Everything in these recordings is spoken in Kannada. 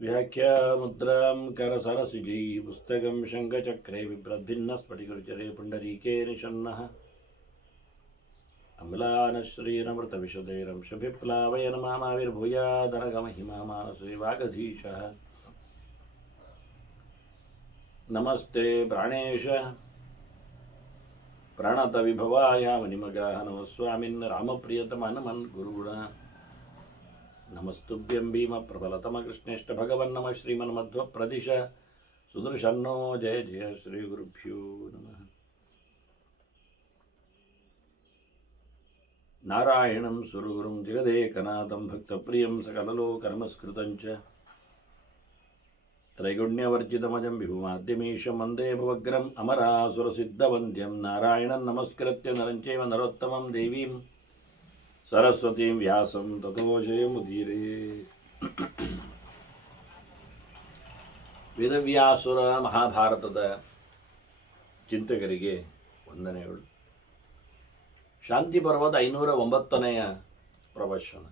व्याख्यामुद्रां करसरसिजै पुस्तकं शङ्खचक्रे बिभ्रद्भिन्नस्फटिकरुचिरे पुण्डरीके निषण्णः अम्लानश्रीरमृतविशदैरंशभिप्लावयन् मामाविर्भूयादरगमहिमा मानसे वागधीशः नमस्ते प्राणेश प्रणतविभवाय मणिमगाः नमः स्वामिन् रामप्रियतमनमन् गुरुगुण नमस्तुभ्यं भीमप्रबलतमकृष्णेष्ट भगवन्नमः श्रीमन्मध्वप्रदिश सुदर्शन्नो जय जय श्रीगुरुभ्यो नमः। नारायणं सुरगुरुं जगदेकनाथं भक्तप्रियं सकललोकनमस्कृतं च त्रैगुण्यवर्जितमजं विभुमाद्यमीशं वन्दे भवग्रम् अमरासुरसिद्धवन्द्यं नारायणं नमस्कृत्य नरं चैव नरोत्तमं देवीं सरस्वतीं व्यासं ततो जयमुदीरे। ವೇದವ್ಯಾಸುರ ಮಹಾಭಾರತದ ಚಿಂತಕರಿಗೆ ವಂದನೆಗಳು. ಶಾಂತಿ ಪರ್ವದ 509ನೆಯ ಪ್ರವಚನ.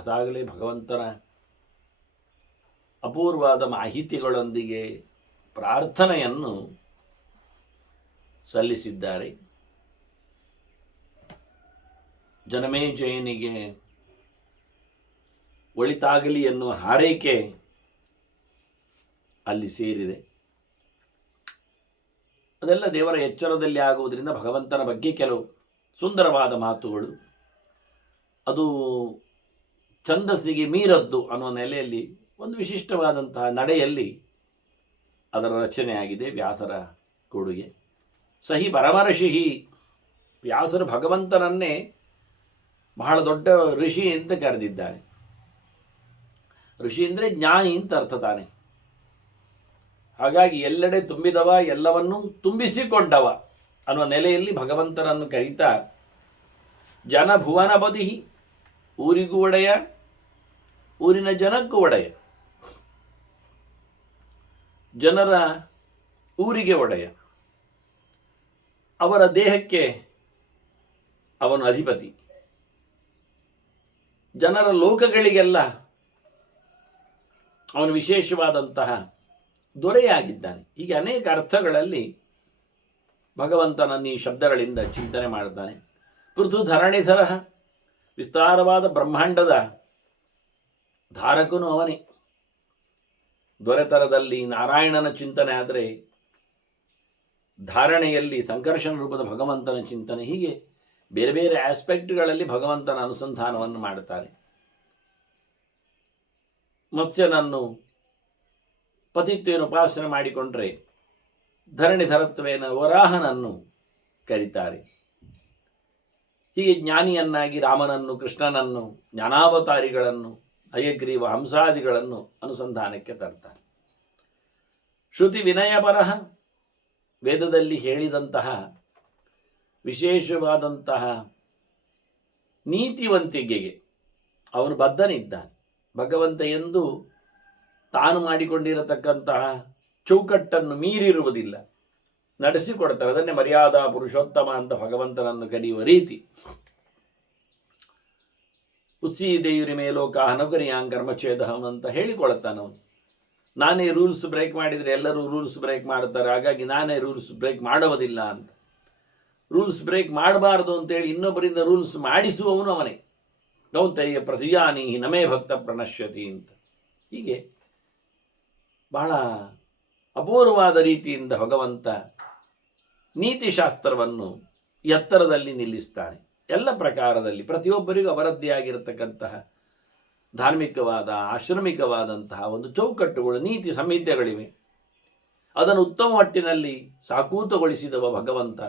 ಅದಾಗಲೇ ಭಗವಂತನ ಅಪೂರ್ವವಾದ ಮಾಹಿತಿಗಳೊಂದಿಗೆ ಪ್ರಾರ್ಥನೆಯನ್ನು ಸಲ್ಲಿಸಿದ್ದಾರೆ. ಜನಮೇಜಯನಿಗೆ ಒಳಿತಾಗಲಿ ಎನ್ನುವ ಹಾರೈಕೆ ಅಲ್ಲಿ ಸೇರಿದೆ. ಅದೆಲ್ಲ ದೇವರ ಎಚ್ಚರದಲ್ಲಿ ಆಗುವುದರಿಂದ ಭಗವಂತನ ಬಗ್ಗೆ ಕೆಲವು ಸುಂದರವಾದ ಮಾತುಗಳು, ಅದು ಛಂದಸ್ಸಿಗೆ ಮೀರದ್ದು ಅನ್ನುವ ನೆಲೆಯಲ್ಲಿ ಒಂದು ವಿಶಿಷ್ಟವಾದಂತಹ ನಡೆಯಲ್ಲಿ ಅದರ ರಚನೆಯಾಗಿದೆ. ವ್ಯಾಸರ ಕೊಡುಗೆ. ಸಹಿ ಪರಮರ್ಷಿಹಿ, ವ್ಯಾಸರು ಭಗವಂತನನ್ನೇ ಬಹಳ ದೊಡ್ಡ ಋಷಿ ಅಂತ ಕರೆದಿದ್ದಾರೆ. ಋಷಿ ಅಂದರೆ ಜ್ಞಾನಿ ಅಂತ ಅರ್ಥ ತಾನೆ. ಹಾಗಾಗಿ ಎಲ್ಲೆಡೆ ತುಂಬಿದವ, ಎಲ್ಲವನ್ನೂ ತುಂಬಿಸಿಕೊಂಡವ ಅನ್ನುವ ನೆಲೆಯಲ್ಲಿ ಭಗವಂತನನ್ನು ಕರೀತಾ ಜನ ಭುವನ ಬದಿ, ಊರಿಗೂ ಒಡೆಯ, ಊರಿನ ಜನಕ್ಕೂ ಒಡೆಯ, ಜನರ ಊರಿಗೆ ಒಡೆಯ, ಅವರ ದೇಹಕ್ಕೆ ಅವನು ಅಧಿಪತಿ, ಜನರ ಲೋಕಗಳಿಗೆಲ್ಲ ಅವನು ವಿಶೇಷವಾದಂತಹ ದೊರೆಯಾಗಿದ್ದಾನೆ. ಹೀಗೆ ಅನೇಕ ಅರ್ಥಗಳಲ್ಲಿ ಭಗವಂತನನ್ನು ಈ ಶಬ್ದಗಳಿಂದ ಚಿಂತನೆ ಮಾಡ್ತಾನೆ. ಪೃಥು ಧರಣಿಧರ, ವಿಸ್ತಾರವಾದ ಬ್ರಹ್ಮಾಂಡದ ಧಾರಕನು ಅವನೇ. ದೊರೆತರದಲ್ಲಿ ನಾರಾಯಣನ ಚಿಂತನೆ ಆದರೆ, ಧಾರಣೆಯಲ್ಲಿ ಸಂಕರ್ಷಣ ರೂಪದ ಭಗವಂತನ ಚಿಂತನೆ, ಹೀಗೆ ಬೇರೆ ಬೇರೆ ಆಸ್ಪೆಕ್ಟ್ಗಳಲ್ಲಿ ಭಗವಂತನ ಅನುಸಂಧಾನವನ್ನು ಮಾಡುತ್ತಾರೆ. ಮತ್ಸ್ಯನನ್ನು ಪತಿತ್ವೇನ ಉಪಾಸನೆ ಮಾಡಿಕೊಂಡ್ರೆ ಧರಣಿಧರತ್ವೇನ ವರಾಹನನ್ನು ಕರೀತಾರೆ. ಹೀಗೆ ಜ್ಞಾನಿಯನ್ನಾಗಿ ರಾಮನನ್ನು, ಕೃಷ್ಣನನ್ನು, ಜ್ಞಾನಾವತಾರಿಗಳನ್ನು, ಹಯಗ್ರೀವ ಹಂಸಾದಿಗಳನ್ನು ಅನುಸಂಧಾನಕ್ಕೆ ತರ್ತಾರೆ. ಶ್ರುತಿ ವಿನಯಪರಃ, ವೇದದಲ್ಲಿ ಹೇಳಿದಂತಹ ವಿಶೇಷವಾದಂತಹ ನೀತಿವಂತಿಕೆಗೆ ಅವನು ಬದ್ಧನಿದ್ದಾನೆ. ಭಗವಂತ ಎಂದು ತಾನು ಮಾಡಿಕೊಂಡಿರತಕ್ಕಂತಹ ಚೌಕಟ್ಟನ್ನು ಮೀರಿರುವುದಿಲ್ಲ, ನಡೆಸಿಕೊಡ್ತಾರೆ. ಅದನ್ನೇ ಮರ್ಯಾದಾ ಪುರುಷೋತ್ತಮ ಅಂತ ಭಗವಂತನನ್ನು ಕರೆಯುವ ರೀತಿ. ಉತ್ಸೀದೇಯುರಿ ಮೇಲೋಕಾಹ ನೌಕರಿಯಾಂ ಕರ್ಮಛೇದಹಂ ಅಂತ ಹೇಳಿಕೊಳ್ತಾನವನು. ನಾನೇ ರೂಲ್ಸ್ ಬ್ರೇಕ್ ಮಾಡಿದರೆ ಎಲ್ಲರೂ ರೂಲ್ಸ್ ಬ್ರೇಕ್ ಮಾಡ್ತಾರೆ, ಹಾಗಾಗಿ ನಾನೇ ರೂಲ್ಸ್ ಬ್ರೇಕ್ ಮಾಡುವುದಿಲ್ಲ ಅಂತ. ರೂಲ್ಸ್ ಬ್ರೇಕ್ ಮಾಡಬಾರ್ದು ಅಂತೇಳಿ ಇನ್ನೊಬ್ಬರಿಂದ ರೂಲ್ಸ್ ಮಾಡಿಸುವವನು ಅವನೇ. ಕೌಂತೆಯ ಪ್ರಸಿಯಾನಿ ನಮೇ ಭಕ್ತ ಪ್ರಣಶ್ಯತಿ ಅಂತ. ಹೀಗೆ ಬಹಳ ಅಪೂರ್ವವಾದ ರೀತಿಯಿಂದ ಭಗವಂತ ನೀತಿಶಾಸ್ತ್ರವನ್ನು ಎತ್ತರದಲ್ಲಿ ನಿಲ್ಲಿಸ್ತಾನೆ. ಎಲ್ಲ ಪ್ರಕಾರದಲ್ಲಿ ಪ್ರತಿಯೊಬ್ಬರಿಗೂ ಅವರದ್ದೇ ಆಗಿರತಕ್ಕಂತಹ ಧಾರ್ಮಿಕವಾದ, ಆಶ್ರಮಿಕವಾದಂತಹ ಒಂದು ಚೌಕಟ್ಟುಗಳು, ನೀತಿ ಸಂಹಿತೆಗಳಿವೆ. ಅದನ್ನು ಉತ್ತಮ ಮಟ್ಟಿನಲ್ಲಿ ಸಾಕೂತಗೊಳಿಸಿದವ ಭಗವಂತ.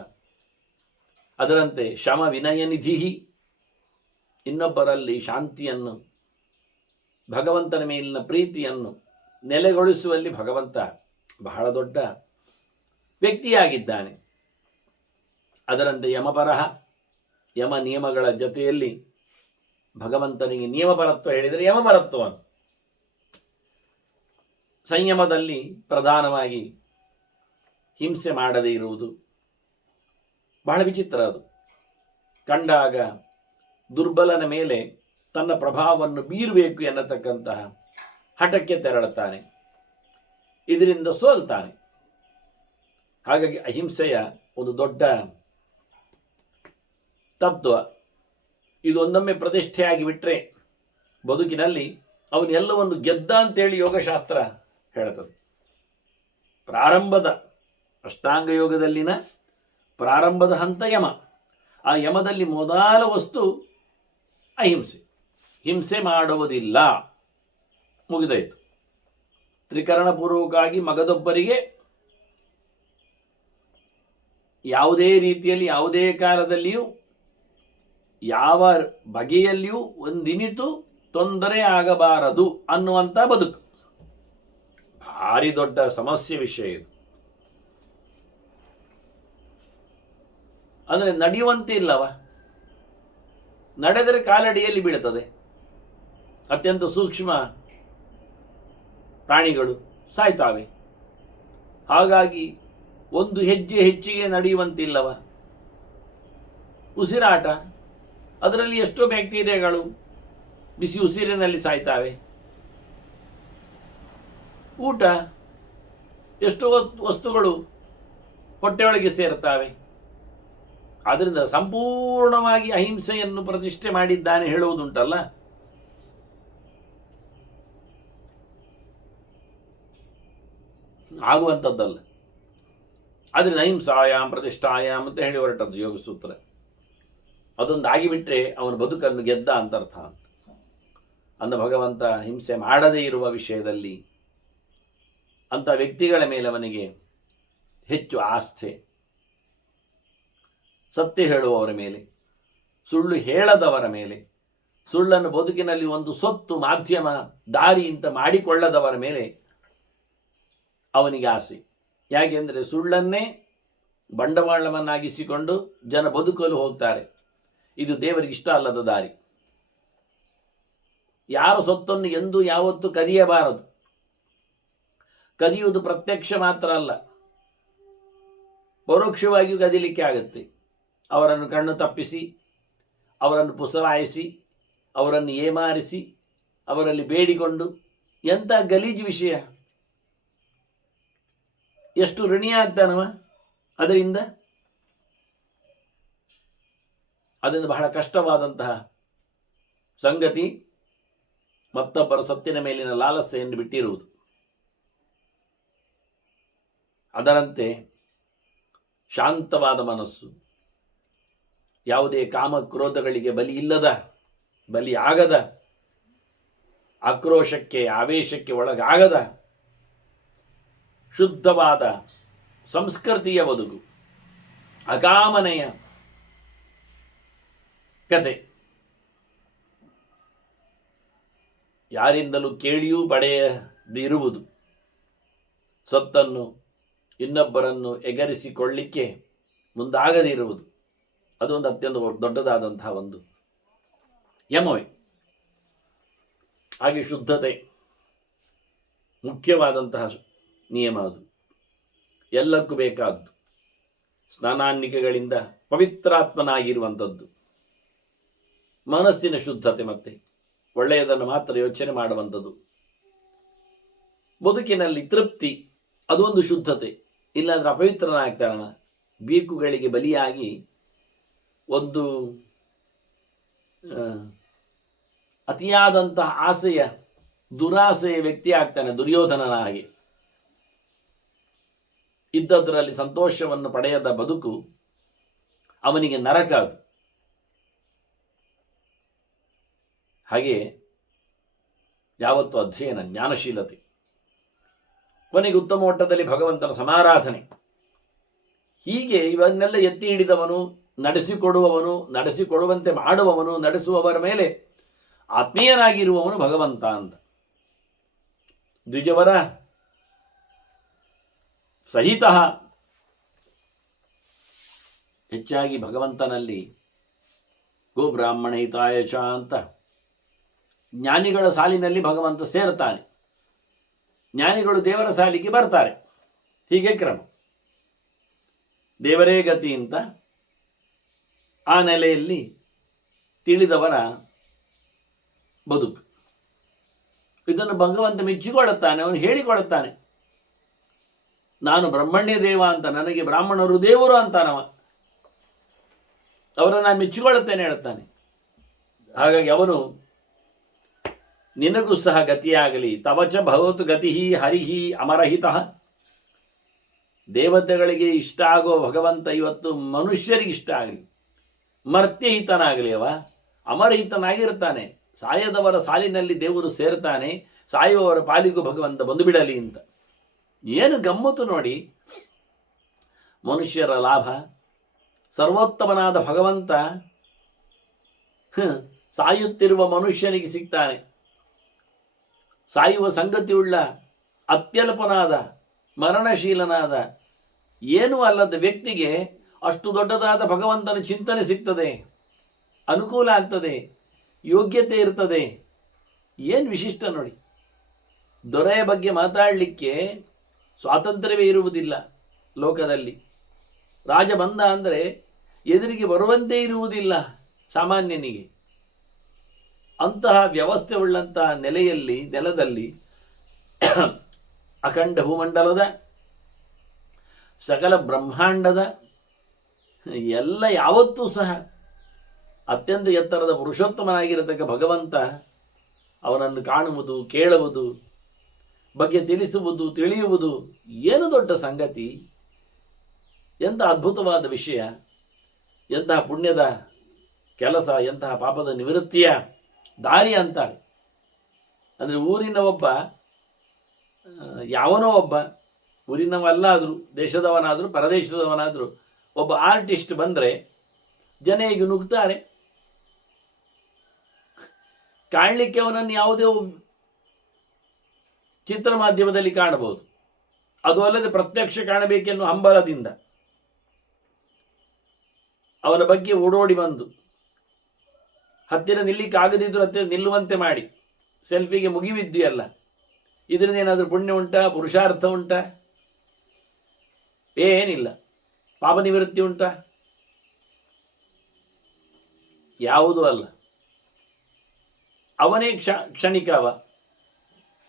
ಅದರಂತೆ ಶಮ ವಿನಯ ನಿಧಿಹಿ, ಇನ್ನೊಬ್ಬರಲ್ಲಿ ಶಾಂತಿಯನ್ನು, ಭಗವಂತನ ಮೇಲಿನ ಪ್ರೀತಿಯನ್ನು ನೆಲೆಗೊಳಿಸುವಲ್ಲಿ ಭಗವಂತ ಬಹಳ ದೊಡ್ಡ ವ್ಯಕ್ತಿಯಾಗಿದ್ದಾನೆ. ಅದರಂತೆ ಯಮಪರಃ, ಯಮ ನಿಯಮಗಳ ಜೊತೆಯಲ್ಲಿ ಭಗವಂತನಿಗೆ ನಿಯಮಪರತ್ವ ಹೇಳಿದರೆ ಯಮಪರತ್ವವನ್ನು. ಸಂಯಮದಲ್ಲಿ ಪ್ರಧಾನವಾಗಿ ಹಿಂಸೆ ಮಾಡದೇ ಇರುವುದು ಬಹಳ ವಿಚಿತ್ರ. ಅದು ಕಂಡಾಗ ದುರ್ಬಲನ ಮೇಲೆ ತನ್ನ ಪ್ರಭಾವವನ್ನು ಬೀರಬೇಕು ಎನ್ನತಕ್ಕಂತಹ ಹಠಕ್ಕೆ ತೆರಳುತ್ತಾನೆ. ಇದರಿಂದ ಸೋಲ್ತಾನೆ. ಹಾಗಾಗಿ ಅಹಿಂಸೆಯ ಒಂದು ದೊಡ್ಡ ತತ್ವ ಇದು ಒಂದೊಮ್ಮೆ ಪ್ರತಿಷ್ಠೆಯಾಗಿ ಬಿಟ್ಟರೆ ಬದುಕಿನಲ್ಲಿ ಅವನೆಲ್ಲವನ್ನು ಗೆದ್ದ ಅಂತೇಳಿ ಯೋಗಶಾಸ್ತ್ರ ಹೇಳ್ತದೆ. ಪ್ರಾರಂಭದ ಅಷ್ಟಾಂಗ ಯೋಗದಲ್ಲಿನ ಪ್ರಾರಂಭದ ಹಂತ ಯಮ. ಆ ಯಮದಲ್ಲಿ ಮೊದಲ ವಸ್ತು ಅಹಿಂಸೆ. ಹಿಂಸೆ ಮಾಡುವುದಿಲ್ಲ, ಮುಗಿದಾಯಿತು. ತ್ರಿಕರಣಪೂರ್ವಕವಾಗಿ ಮಗದೊಬ್ಬರಿಗೆ ಯಾವುದೇ ರೀತಿಯಲ್ಲಿ ಯಾವುದೇ ಕಾಲದಲ್ಲಿಯೂ ಯಾವ ಬಗೆಯಲ್ಲಿಯೂ ಒಂದಿನಿತು ತೊಂದರೆ ಆಗಬಾರದು ಅನ್ನುವಂಥ ಬದುಕು. ಭಾರಿ ದೊಡ್ಡ ಸಮಸ್ಯೆ ವಿಷಯ ಇದು. ಅಂದರೆ ನಡೆಯುವಂತೆ ಇಲ್ಲವ, ನಡೆದರೆ ಕಾಲಡಿಯಲ್ಲಿ ಬೀಳುತ್ತದೆ. ಅತ್ಯಂತ ಸೂಕ್ಷ್ಮ ಪ್ರಾಣಿಗಳು ಸಾಯ್ತಾವೆ. ಹಾಗಾಗಿ ಒಂದು ಹೆಜ್ಜೆ ಹೆಚ್ಚಿಗೆ ನಡೆಯುವಂತಿಲ್ಲವ. ಉಸಿರಾಟ, ಅದರಲ್ಲಿ ಎಷ್ಟೋ ಬ್ಯಾಕ್ಟೀರಿಯಾಗಳು ಬಿಸಿ ಉಸಿರಿನಲ್ಲಿ ಸಾಯ್ತಾವೆ. ಊಟ, ಎಷ್ಟೋ ವಸ್ತುಗಳು ಹೊಟ್ಟೆಯೊಳಗೆ ಸೇರುತ್ತವೆ. ಆದ್ದರಿಂದ ಸಂಪೂರ್ಣವಾಗಿ ಅಹಿಂಸೆಯನ್ನು ಪ್ರತಿಷ್ಠೆ ಮಾಡಿದ್ದಾನೆ ಹೇಳುವುದುಂಟಲ್ಲ, ಆಗುವಂಥದ್ದಲ್ಲ. ಆದ್ದರಿಂದ ಅಹಿಂಸಾಯಾಮ್ ಪ್ರತಿಷ್ಠಾಯಾಮ್ ಅಂತ ಹೇಳಿ ಹೊರಟದ್ದು ಯೋಗ ಸೂತ್ರ. ಅದೊಂದು ಆಗಿಬಿಟ್ರೆ ಅವನ ಬದುಕನ್ನು ಗೆದ್ದ ಅಂತ ಅರ್ಥ. ಅಂದ ಭಗವಂತ ಹಿಂಸೆ ಮಾಡದೇ ಇರುವ ವಿಷಯದಲ್ಲಿ ಅಂಥ ವ್ಯಕ್ತಿಗಳ ಮೇಲೆ ಅವನಿಗೆ ಹೆಚ್ಚು ಆಸ್ಥೆ. ಸತ್ಯ ಹೇಳುವವರ ಮೇಲೆ, ಸುಳ್ಳು ಹೇಳದವರ ಮೇಲೆ, ಸುಳ್ಳನ್ನು ಬದುಕಿನಲ್ಲಿ ಒಂದು ಸೊತ್ತು ಮಾಧ್ಯಮ ದಾರಿ ಅಂತ ಮಾಡಿಕೊಳ್ಳದವರ ಮೇಲೆ ಅವನಿಗೆ ಆಸೆ. ಯಾಕೆಂದರೆ ಸುಳ್ಳನ್ನೇ ಬಂಡವಾಳವನ್ನಾಗಿಸಿಕೊಂಡು ಜನ ಬದುಕಲು ಹೋಗ್ತಾರೆ. ಇದು ದೇವರಿಗೆ ಇಷ್ಟ ಅಲ್ಲದ ದಾರಿ. ಯಾರ ಸೊತ್ತನ್ನು ಎಂದೂ ಯಾವತ್ತೂ ಕದಿಯಬಾರದು. ಕದಿಯುವುದು ಪ್ರತ್ಯಕ್ಷ ಮಾತ್ರ ಅಲ್ಲ, ಪರೋಕ್ಷವಾಗಿಯೂ ಕದಿಲಿಕ್ಕೆ ಆಗುತ್ತೆ. ಅವರನ್ನು ಕಣ್ಣು ತಪ್ಪಿಸಿ, ಅವರನ್ನು ಪುಸಲಾಯಿಸಿ, ಅವರನ್ನು ಏಮಾರಿಸಿ, ಅವರಲ್ಲಿ ಬೇಡಿಕೊಂಡು, ಎಂಥ ಗಲೀಜು ವಿಷಯ. ಎಷ್ಟು ಋಣಿಯಾಗ್ತಾನವ ಅದರಿಂದ. ಅದರಿಂದ ಬಹಳ ಕಷ್ಟವಾದಂತಹ ಸಂಗತಿ ಮತ್ತೊಬ್ಬರ ಸೊತ್ತಿನ ಮೇಲಿನ ಲಾಲಸೆಯನ್ನು ಬಿಟ್ಟಿರುವುದು. ಅದರಂತೆ ಶಾಂತವಾದ ಮನಸ್ಸು, ಯಾವುದೇ ಕಾಮಕ್ರೋಧಗಳಿಗೆ ಬಲಿಯಾಗದ, ಆಕ್ರೋಶಕ್ಕೆ ಆವೇಶಕ್ಕೆ ಒಳಗಾಗದ ಶುದ್ಧವಾದ ಸಂಸ್ಕೃತಿಯ ಬದುಕು, ಅಕಾಮನೆಯ ಕತೆ. ಯಾರಿಂದಲೂ ಕೇಳಿಯೂ ಪಡೆಯದಿರುವುದು, ಸೊತ್ತನ್ನು ಇನ್ನೊಬ್ಬರನ್ನು ಎಗರಿಸಿಕೊಳ್ಳಿಕ್ಕೆ ಮುಂದಾಗದಿರುವುದು, ಅದೊಂದು ಅತ್ಯಂತ ದೊಡ್ಡದಾದಂತಹ ಒಂದು ಯಮವೇ. ಹಾಗೆ ಶುದ್ಧತೆ ಮುಖ್ಯವಾದಂತಹ ನಿಯಮ. ಅದು ಎಲ್ಲಕ್ಕೂ ಬೇಕಾದ್ದು. ಸ್ನಾನಾನ್ನಿಕೆಗಳಿಂದ ಪವಿತ್ರಾತ್ಮನಾಗಿರುವಂಥದ್ದು. ಮನಸ್ಸಿನ ಶುದ್ಧತೆ, ಮತ್ತೆ ಒಳ್ಳೆಯದನ್ನು ಮಾತ್ರ ಯೋಚನೆ ಮಾಡುವಂಥದ್ದು. ಬದುಕಿನಲ್ಲಿ ತೃಪ್ತಿ, ಅದೊಂದು ಶುದ್ಧತೆ. ಇಲ್ಲಾಂದ್ರೆ ಅಪವಿತ್ರನಾಗ್ತಾನ. ಬೀಕುಗಳಿಗೆ ಬಲಿಯಾಗಿ ಒಂದು ಅತಿಯಾದಂತಹ ಆಸೆಯ, ದುರಾಸೆಯ ವ್ಯಕ್ತಿ ಆಗ್ತಾನೆ, ದುರ್ಯೋಧನನ ಹಾಗೆ. ಇದ್ದದರಲ್ಲಿ ಸಂತೋಷವನ್ನು ಪಡೆಯದ ಬದುಕು ಅವನಿಗೆ ನರಕ ಅದು. ಹಾಗೆ ಯಾವತ್ತು ಅಧ್ಯಯನ, ಜ್ಞಾನಶೀಲತೆ, ಕೊನೆಗೆ ಉತ್ತಮ ಮಟ್ಟದಲ್ಲಿ ಭಗವಂತನ ಸಮಾರಾಧನೆ. ಹೀಗೆ ಇವನ್ನೆಲ್ಲ ಎತ್ತಿ ಹಿಡಿದವನು, ನಡೆಸಿಕೊಡುವವನು, ನಡೆಸಿಕೊಡುವಂತೆ ಮಾಡುವವನು, ನಡೆಸುವವರ ಮೇಲೆ ಆತ್ಮೀಯನಾಗಿರುವವನು ಭಗವಂತ ಅಂತ. ದ್ವಿಜವರ ಸಹಿತ ಹೆಚ್ಚಾಗಿ ಭಗವಂತನಲ್ಲಿ ಗೋಬ್ರಾಹ್ಮಣ ಹಿತಾಯ ಚ ಅಂತ ಜ್ಞಾನಿಗಳ ಸಾಲಿನಲ್ಲಿ ಭಗವಂತ ಸೇರ್ತಾನೆ. ಜ್ಞಾನಿಗಳು ದೇವರ ಸಾಲಿಗೆ ಬರ್ತಾರೆ. ಹೀಗೆ ಕ್ರಮ. ದೇವರೇ ಗತಿ ಅಂತ ಆ ನೆಲೆಯಲ್ಲಿ ತಿಳಿದವರ ಬದುಕು. ಇದನ್ನು ಭಗವಂತ ಮೆಚ್ಚಿಕೊಳ್ಳುತ್ತಾನೆ, ಅವನು ಹೇಳಿಕೊಳ್ಳುತ್ತಾನೆ. ನಾನು ಬ್ರಹ್ಮಣ್ಯ ದೇವ ಅಂತ, ನನಗೆ ಬ್ರಾಹ್ಮಣರು ದೇವರು ಅಂತಾನವ. ಅವರನ್ನು ನಾನು ಮೆಚ್ಚಿಕೊಳ್ಳುತ್ತೇನೆ ಹೇಳ್ತಾನೆ. ಹಾಗಾಗಿ ಅವನು ನಿನಗೂ ಸಹ ಗತಿಯಾಗಲಿ. ತವಚ ಭವತು ಗತಿ ಹರಿಹಿ ಅಮರಹಿತಃ. ದೇವತೆಗಳಿಗೆ ಇಷ್ಟ ಆಗೋ ಭಗವಂತ ಇವತ್ತು ಮನುಷ್ಯರಿಗೆ ಇಷ್ಟ ಆಗಲಿ, ಮರ್ತ್ಯಹಿತನಾಗಲಿ. ಅವ ಅಮರಹಿತನಾಗಿರ್ತಾನೆ. ಸಾಯದವರ ಸಾಲಿನಲ್ಲಿ ದೇವರು ಸೇರ್ತಾನೆ, ಸಾಯುವವರ ಪಾಲಿಗೂ ಭಗವಂತ ಬಂದು ಬಿಡಲಿ ಅಂತ. ಏನು ಗಮ್ಮತ್ತು ನೋಡಿ. ಮನುಷ್ಯರ ಲಾಭ. ಸರ್ವೋತ್ತಮನಾದ ಭಗವಂತ ಸಾಯುತ್ತಿರುವ ಮನುಷ್ಯನಿಗೆ ಸಿಗ್ತಾನೆ. ಸಾಯುವ ಸಂಗತಿಯುಳ್ಳ ಅತ್ಯಲ್ಪನಾದ ಮರಣಶೀಲನಾದ ಏನೂ ಅಲ್ಲದ ವ್ಯಕ್ತಿಗೆ ಅಷ್ಟು ದೊಡ್ಡದಾದ ಭಗವಂತನ ಚಿಂತನೆ ಸಿಗ್ತದೆ, ಅನುಕೂಲ ಆಗ್ತದೆ, ಯೋಗ್ಯತೆ ಇರ್ತದೆ. ಏನು ವಿಶಿಷ್ಟ ನೋಡಿ. ದೊರೆಯ ಬಗ್ಗೆ ಮಾತಾಡಲಿಕ್ಕೆ ಸ್ವಾತಂತ್ರ್ಯವೇ ಇರುವುದಿಲ್ಲ ಲೋಕದಲ್ಲಿ. ರಾಜ ಬಂದ ಅಂದರೆ ಎದುರಿಗೆ ಬರುವಂತೆ ಇರುವುದಿಲ್ಲ ಸಾಮಾನ್ಯನಿಗೆ. ಅಂತಹ ವ್ಯವಸ್ಥೆ ಉಳ್ಳಂತಹ ನೆಲದಲ್ಲಿ ಅಖಂಡ ಭೂಮಂಡಲದ ಸಕಲ ಬ್ರಹ್ಮಾಂಡದ ಎಲ್ಲ ಯಾವತ್ತೂ ಸಹ ಅತ್ಯಂತ ಎತ್ತರದ ಪುರುಷೋತ್ತಮನಾಗಿರತಕ್ಕ ಭಗವಂತ ಅವನನ್ನು ಕಾಣುವುದು, ಕೇಳುವುದು, ಬಗ್ಗೆ ತಿಳಿಸುವುದು, ತಿಳಿಯುವುದು ಏನು ದೊಡ್ಡ ಸಂಗತಿ. ಎಂಥ ಅದ್ಭುತವಾದ ವಿಷಯ, ಎಂತಹ ಪುಣ್ಯದ ಕೆಲಸ, ಎಂತಹ ಪಾಪದ ನಿವೃತ್ತಿಯ ದಾರಿ ಅಂತಾಳೆ. ಅಂದರೆ ಊರಿನ ಒಬ್ಬ, ಯಾವನೋ ಒಬ್ಬ, ಊರಿನವಲ್ಲಾದರೂ ದೇಶದವನಾದರೂ ಪರದೇಶದವನಾದರೂ ಒಬ್ಬ ಆರ್ಟಿಸ್ಟ್ ಬಂದರೆ ಜನ ಈಗ ನುಗ್ತಾರೆ. ಕಾಣಲಿಕ್ಕೆ ಅವನನ್ನು ಯಾವುದೇ ಚಿತ್ರ ಮಾಧ್ಯಮದಲ್ಲಿ ಕಾಣಬಹುದು. ಅದು ಅಲ್ಲದೆ ಪ್ರತ್ಯಕ್ಷ ಕಾಣಬೇಕೆನ್ನುವ ಹಂಬಲದಿಂದ ಅವನ ಬಗ್ಗೆ ಓಡೋಡಿ ಬಂದು ಹತ್ತಿರ ನಿಲ್ಲಿಕ್ಕಾಗದಿದ್ದರೂ ಹತ್ತಿರ ನಿಲ್ಲುವಂತೆ ಮಾಡಿ ಸೆಲ್ಫಿಗೆ ಮುಗಿವಿದ್ದೀಯಲ್ಲ. ಇದರಿಂದ ಏನಾದರೂ ಪುಣ್ಯ ಉಂಟಾ, ಪುರುಷಾರ್ಥ ಉಂಟಾ? ಏನಿಲ್ಲ. ಪಾಪ ನಿವೃತ್ತಿ ಉಂಟಾ? ಯಾವುದೂ ಅಲ್ಲ. ಅವನೇ ಕ್ಷಣಿಕವ.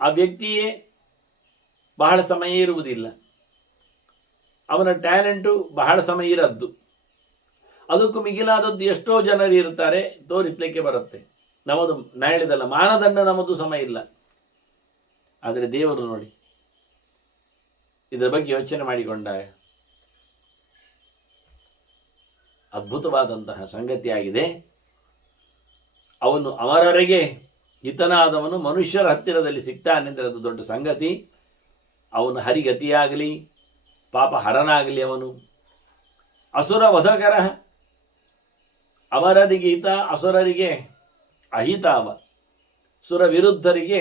ಆ ವ್ಯಕ್ತಿಯೇ ಬಹಳ ಸಮಯ ಇರುವುದಿಲ್ಲ. ಅವನ ಟ್ಯಾಲೆಂಟು ಬಹಳ ಸಮಯ ಇರದ್ದು. ಅದಕ್ಕೂ ಮಿಗಿಲಾದದ್ದು ಎಷ್ಟೋ ಜನರು ಇರ್ತಾರೆ, ತೋರಿಸಲಿಕ್ಕೆ ಬರುತ್ತೆ. ನಮ್ಮದು ನಾ ಹೇಳಿದಲ್ಲ, ಮಾನದಂಡ ನಮ್ಮದು ಸಮಯ ಇಲ್ಲ. ಆದರೆ ದೇವರು ನೋಡಿ, ಇದರ ಬಗ್ಗೆ ಯೋಚನೆ ಮಾಡಿಕೊಂಡಾಗ ಅದ್ಭುತವಾದಂತಹ ಸಂಗತಿಯಾಗಿದೆ. ಅವನು ಅಮರರಿಗೆ ಹಿತನಾದವನು ಮನುಷ್ಯರ ಹತ್ತಿರದಲ್ಲಿ ಸಿಗ್ತಾನೆಂದರೆ ಅದು ದೊಡ್ಡ ಸಂಗತಿ. ಅವನು ಹರಿಗತಿಯಾಗಲಿ, ಪಾಪ ಹರನಾಗಲಿ. ಅವನು ಅಸುರ ವಧಕರ, ಅಮರರಿಗೆ ಹಿತ, ಅಸುರರಿಗೆ ಅಹಿತ. ಅವ ಸುರ ವಿರುದ್ಧರಿಗೆ,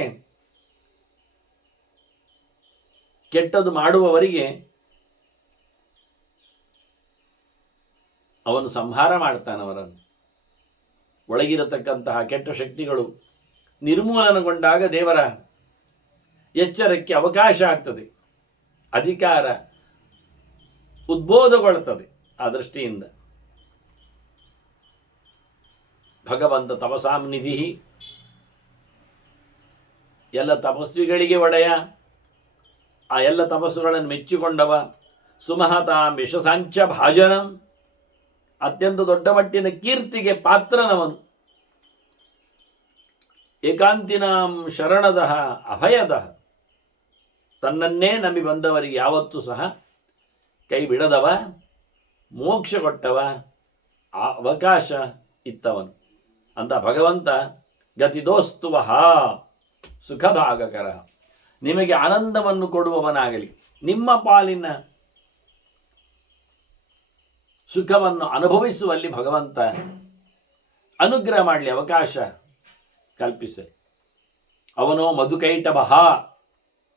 ಕೆಟ್ಟದು ಮಾಡುವವರಿಗೆ ಅವನು ಸಂಹಾರ ಮಾಡ್ತಾನವರನ್ನು. ಒಳಗಿರತಕ್ಕಂತಹ ಕೆಟ್ಟ ಶಕ್ತಿಗಳು ನಿರ್ಮೂಲನಗೊಂಡಾಗ ದೇವರ ಎಚ್ಚರಕ್ಕೆ ಅವಕಾಶ ಆಗ್ತದೆ, ಅಧಿಕಾರ ಉದ್ಬೋಧಗೊಳ್ಳುತ್ತದೆ. ಆ ದೃಷ್ಟಿಯಿಂದ ಭಗವಂತ ತಪಸಾಂ ನಿಧಿ, ಎಲ್ಲ ತಪಸ್ವಿಗಳಿಗೆ ಒಡೆಯ, ಆ ಎಲ್ಲ ತಪಸ್ಸುಗಳನ್ನು ಮೆಚ್ಚಿಕೊಂಡವ. ಸುಮಹತಾಂ ಯಶಸಾಂಚ ಭಾಜನಂ, ಅತ್ಯಂತ ದೊಡ್ಡ ಮಟ್ಟಿನ ಕೀರ್ತಿಗೆ ಪಾತ್ರನವನು. ಏಕಾಂತಿನಾಂ ಶರಣದಃ ಅಭಯದಃ, ತನ್ನನ್ನೇ ನಂಬಿ ಬಂದವರಿಗೆ ಯಾವತ್ತೂ ಸಹ ಕೈ ಬಿಡದವ, ಮೋಕ್ಷ ಕೊಟ್ಟವ, ಅವಕಾಶ ಇತ್ತವನು ಅಂತ ಭಗವಂತ. ಗತಿದೋಸ್ತುವಹ ಸುಖಭಾಗಕರ, ನಿಮಗೆ ಆನಂದವನ್ನು ಕೊಡುವವನಾಗಲಿ, ನಿಮ್ಮ ಪಾಲಿನ ಸುಖವನ್ನು ಅನುಭವಿಸುವಲ್ಲಿ ಭಗವಂತ ಅನುಗ್ರಹ ಮಾಡಲಿ, ಅವಕಾಶ ಕಲ್ಪಿಸಲಿ. ಅವನೋ ಮಧುಕೈಟಭಃ,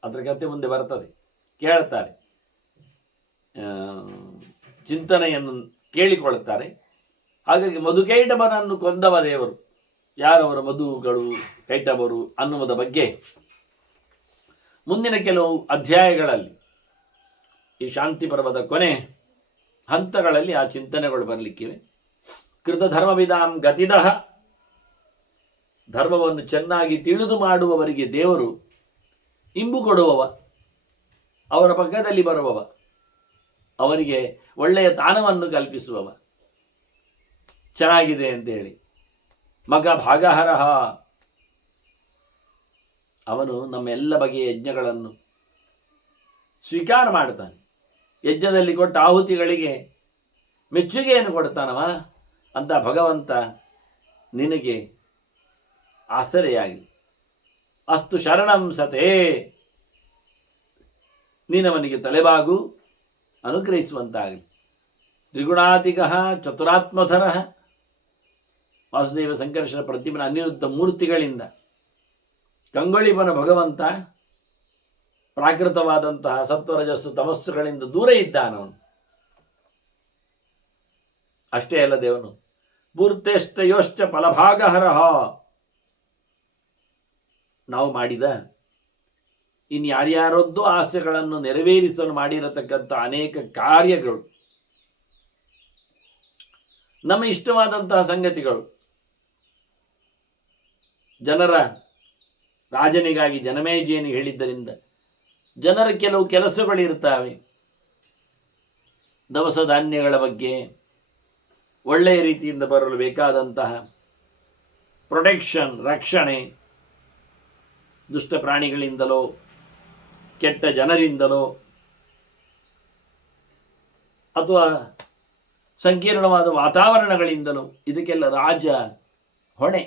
ಅದರ ಕಥೆ ಮುಂದೆ ಬರ್ತದೆ, ಕೇಳ್ತಾರೆ, ಚಿಂತನೆಯನ್ನು ಕೇಳಿಕೊಳ್ಳುತ್ತಾರೆ. ಹಾಗಾಗಿ ಮಧುಕೈಟಭನನ್ನು ಕೊಂದವ ದೇವರು. ಯಾರವರ ಮಧುಗಳು, ಕೈಟಭರು ಅನ್ನುವುದ ಬಗ್ಗೆ ಮುಂದಿನ ಕೆಲವು ಅಧ್ಯಾಯಗಳಲ್ಲಿ, ಈ ಶಾಂತಿ ಪರ್ವದ ಕೊನೆ ಹಂತಗಳಲ್ಲಿ ಆ ಚಿಂತನೆಗಳು ಬರಲಿಕ್ಕಿವೆ. ಕೃತಧರ್ಮವಿದಾಂ ಗತಿದಃ, ಧರ್ಮವನ್ನು ಚೆನ್ನಾಗಿ ತಿಳಿದು ಮಾಡುವವರಿಗೆ ದೇವರು ಇಂಬು ಕೊಡುವವ, ಅವರ ಪಕ್ಕದಲ್ಲಿ ಬರುವವ, ಅವರಿಗೆ ಒಳ್ಳೆಯ ತಾಣವನ್ನು ಕಲ್ಪಿಸುವವ. ಚೆನ್ನಾಗಿದೆ ಅಂತೇಳಿ ಮಗ ಭಾಗಹರಹ, ಅವನು ನಮ್ಮೆಲ್ಲ ಬಗೆಯ ಯಜ್ಞಗಳನ್ನು ಸ್ವೀಕಾರ ಮಾಡ್ತಾನೆ. ಯಜ್ಞದಲ್ಲಿ ಕೊಟ್ಟ ಆಹುತಿಗಳಿಗೆ ಮೆಚ್ಚುಗೆಯನ್ನು ಕೊಡ್ತಾನವ ಅಂತ ಭಗವಂತ ನಿನಗೆ ಆಸರೆಯಾಗಲಿ. ಅಸ್ತು ಶರಣಂ ಸತೇ, ನೀನವನಿಗೆ ತಲೆಬಾಗು, ಅನುಗ್ರಹಿಸುವಂತಾಗಲಿ. ತ್ರಿಗುಣಾತಿಕ ಚತುರಾತ್ಮಧರ, ವಾಸುದೇವ ಸಂಕರ್ಷಣ ಪ್ರತಿಮನ ಅನಿರುದ್ಧ ಮೂರ್ತಿಗಳಿಂದ ಕಂಗೊಳಿಬನ ಭಗವಂತ ಪ್ರಾಕೃತವಾದಂತಹ ಸತ್ವರಜಸ್ಸು ತಮಸ್ಸುಗಳಿಂದ ದೂರ ಇದ್ದಾನವನು. ಅಷ್ಟೇ ಅಲ್ಲ, ದೇವನು ಪೂರ್ತೆಷ್ಟಯೋಶ್ಚ ಫಲಭಾಗಹರಹ, ನಾವು ಮಾಡಿದ ಇನ್ಯಾರ್ಯಾರದ್ದೋ ಆಸೆಗಳನ್ನು ನೆರವೇರಿಸಲು ಮಾಡಿರತಕ್ಕಂಥ ಅನೇಕ ಕಾರ್ಯಗಳು, ನಮ್ಮ ಇಷ್ಟವಾದಂತಹ ಸಂಗತಿಗಳು, ಜನರ ರಾಜನಿಗಾಗಿ ಜನಮೇಜಯನಿಗೆ ಹೇಳಿದ್ದರಿಂದ ಜನರ ಕೆಲವು ಕೆಲಸಗಳಿರ್ತಾವೆ. ದವಸ ಧಾನ್ಯಗಳ ಬಗ್ಗೆ, ಒಳ್ಳೆಯ ರೀತಿಯಿಂದ ಬರಲು ಬೇಕಾದಂತಹ ಪ್ರೊಟೆಕ್ಷನ್, ರಕ್ಷಣೆ, ದುಷ್ಟ ಪ್ರಾಣಿಗಳಿಂದಲೋ ಕೆಟ್ಟ ಜನರಿಂದಲೋ ಅಥವಾ ಸಂಕೀರ್ಣವಾದ ವಾತಾವರಣಗಳಿಂದಲೂ ಇದಕ್ಕೆಲ್ಲ ರಾಜ ಹೊಣೆ.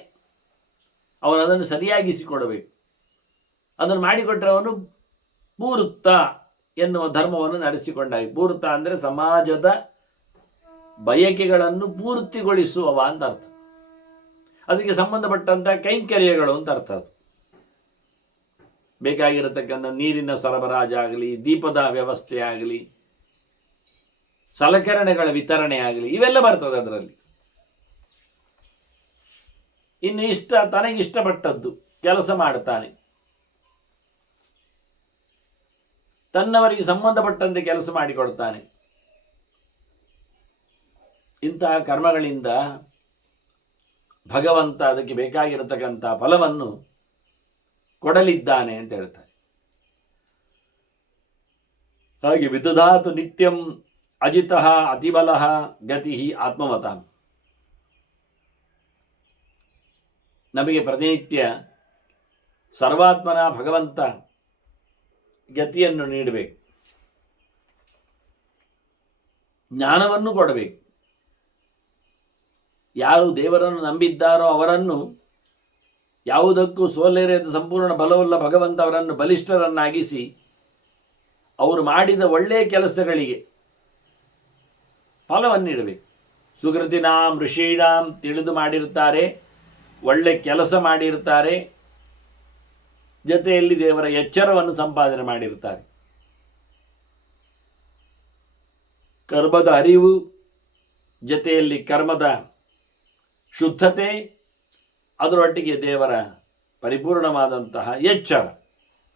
ಅವನು ಅದನ್ನು ಸರಿಯಾಗಿಸಿಕೊಡಬೇಕು. ಅದನ್ನು ಮಾಡಿಕೊಟ್ಟರೆ ಅವನು ಪೂರ್ತ ಎನ್ನುವ ಧರ್ಮವನ್ನು ನಡೆಸಿಕೊಂಡಾಗ, ಪೂರ್ತ ಅಂದರೆ ಸಮಾಜದ ಬಯಕೆಗಳನ್ನು ಪೂರ್ತಿಗೊಳಿಸುವವ ಅಂತ ಅರ್ಥ. ಅದಕ್ಕೆ ಸಂಬಂಧಪಟ್ಟಂಥ ಕೈಂಕರ್ಯಗಳು ಅಂತ ಅರ್ಥ. ಅದು ಬೇಕಾಗಿರತಕ್ಕಂಥ ನೀರಿನ ಸರಬರಾಜಾಗಲಿ, ದೀಪದ ವ್ಯವಸ್ಥೆ ಆಗಲಿ, ಸಲಕರಣೆಗಳ ವಿತರಣೆ ಆಗಲಿ, ಇವೆಲ್ಲ ಬರ್ತದೆ ಅದರಲ್ಲಿ. ಇನ್ನು ತನಗಿಷ್ಟಪಟ್ಟದ್ದು ಕೆಲಸ ಮಾಡ್ತಾನೆ, ತನ್ನವರಿಗೆ ಸಂಬಂಧಪಟ್ಟಂತೆ ಕೆಲಸ ಮಾಡಿಕೊಡ್ತಾನೆ. ಇಂತಹ ಕರ್ಮಗಳಿಂದ ಭಗವಂತ ಅದಕ್ಕೆ ಬೇಕಾಗಿರತಕ್ಕಂಥ ಫಲವನ್ನು ಕೊಡಲಿದ್ದಾನೆ ಅಂತ ಹೇಳ್ತಾರೆ. ಹಾಗೆ ವಿದಧಾತು ನಿತ್ಯಂ ಅಜಿತಃ ಅತಿಬಲಃ ಗತಿ ಆತ್ಮವತಾಂ. ನಮಗೆ ಪ್ರತಿನಿತ್ಯ ಸರ್ವಾತ್ಮನ ಭಗವಂತ ಗತಿಯನ್ನು ನೀಡಬೇಕು, ಜ್ಞಾನವನ್ನು ಕೊಡಬೇಕು. ಯಾರು ದೇವರನ್ನು ನಂಬಿದ್ದಾರೋ ಅವರನ್ನು ಯಾವುದಕ್ಕೂ ಸೋಲೆರೆದ ಸಂಪೂರ್ಣ ಬಲವುಳ್ಳ ಭಗವಂತ ಅವರನ್ನು ಬಲಿಷ್ಠರನ್ನಾಗಿಸಿ ಅವರು ಮಾಡಿದ ಒಳ್ಳೆಯ ಕೆಲಸಗಳಿಗೆ ಫಲವನ್ನಿಡಬೇಕು. ಸುಕೃತಿನಾಂ ಋಷೀಣಾಂ, ತಿಳಿದು ಮಾಡಿರ್ತಾರೆ, ಒಳ್ಳೆ ಕೆಲಸ ಮಾಡಿರ್ತಾರೆ, ಜೊತೆಯಲ್ಲಿ ದೇವರ ಎಚ್ಚರವನ್ನು ಸಂಪಾದನೆ ಮಾಡಿರ್ತಾರೆ. ಕರ್ಮದ ಅರಿವು, ಜೊತೆಯಲ್ಲಿ ಕರ್ಮದ ಶುದ್ಧತೆ, ಅದರೊಟ್ಟಿಗೆ ದೇವರ ಪರಿಪೂರ್ಣವಾದಂತಹ ಎಚ್ಚರ.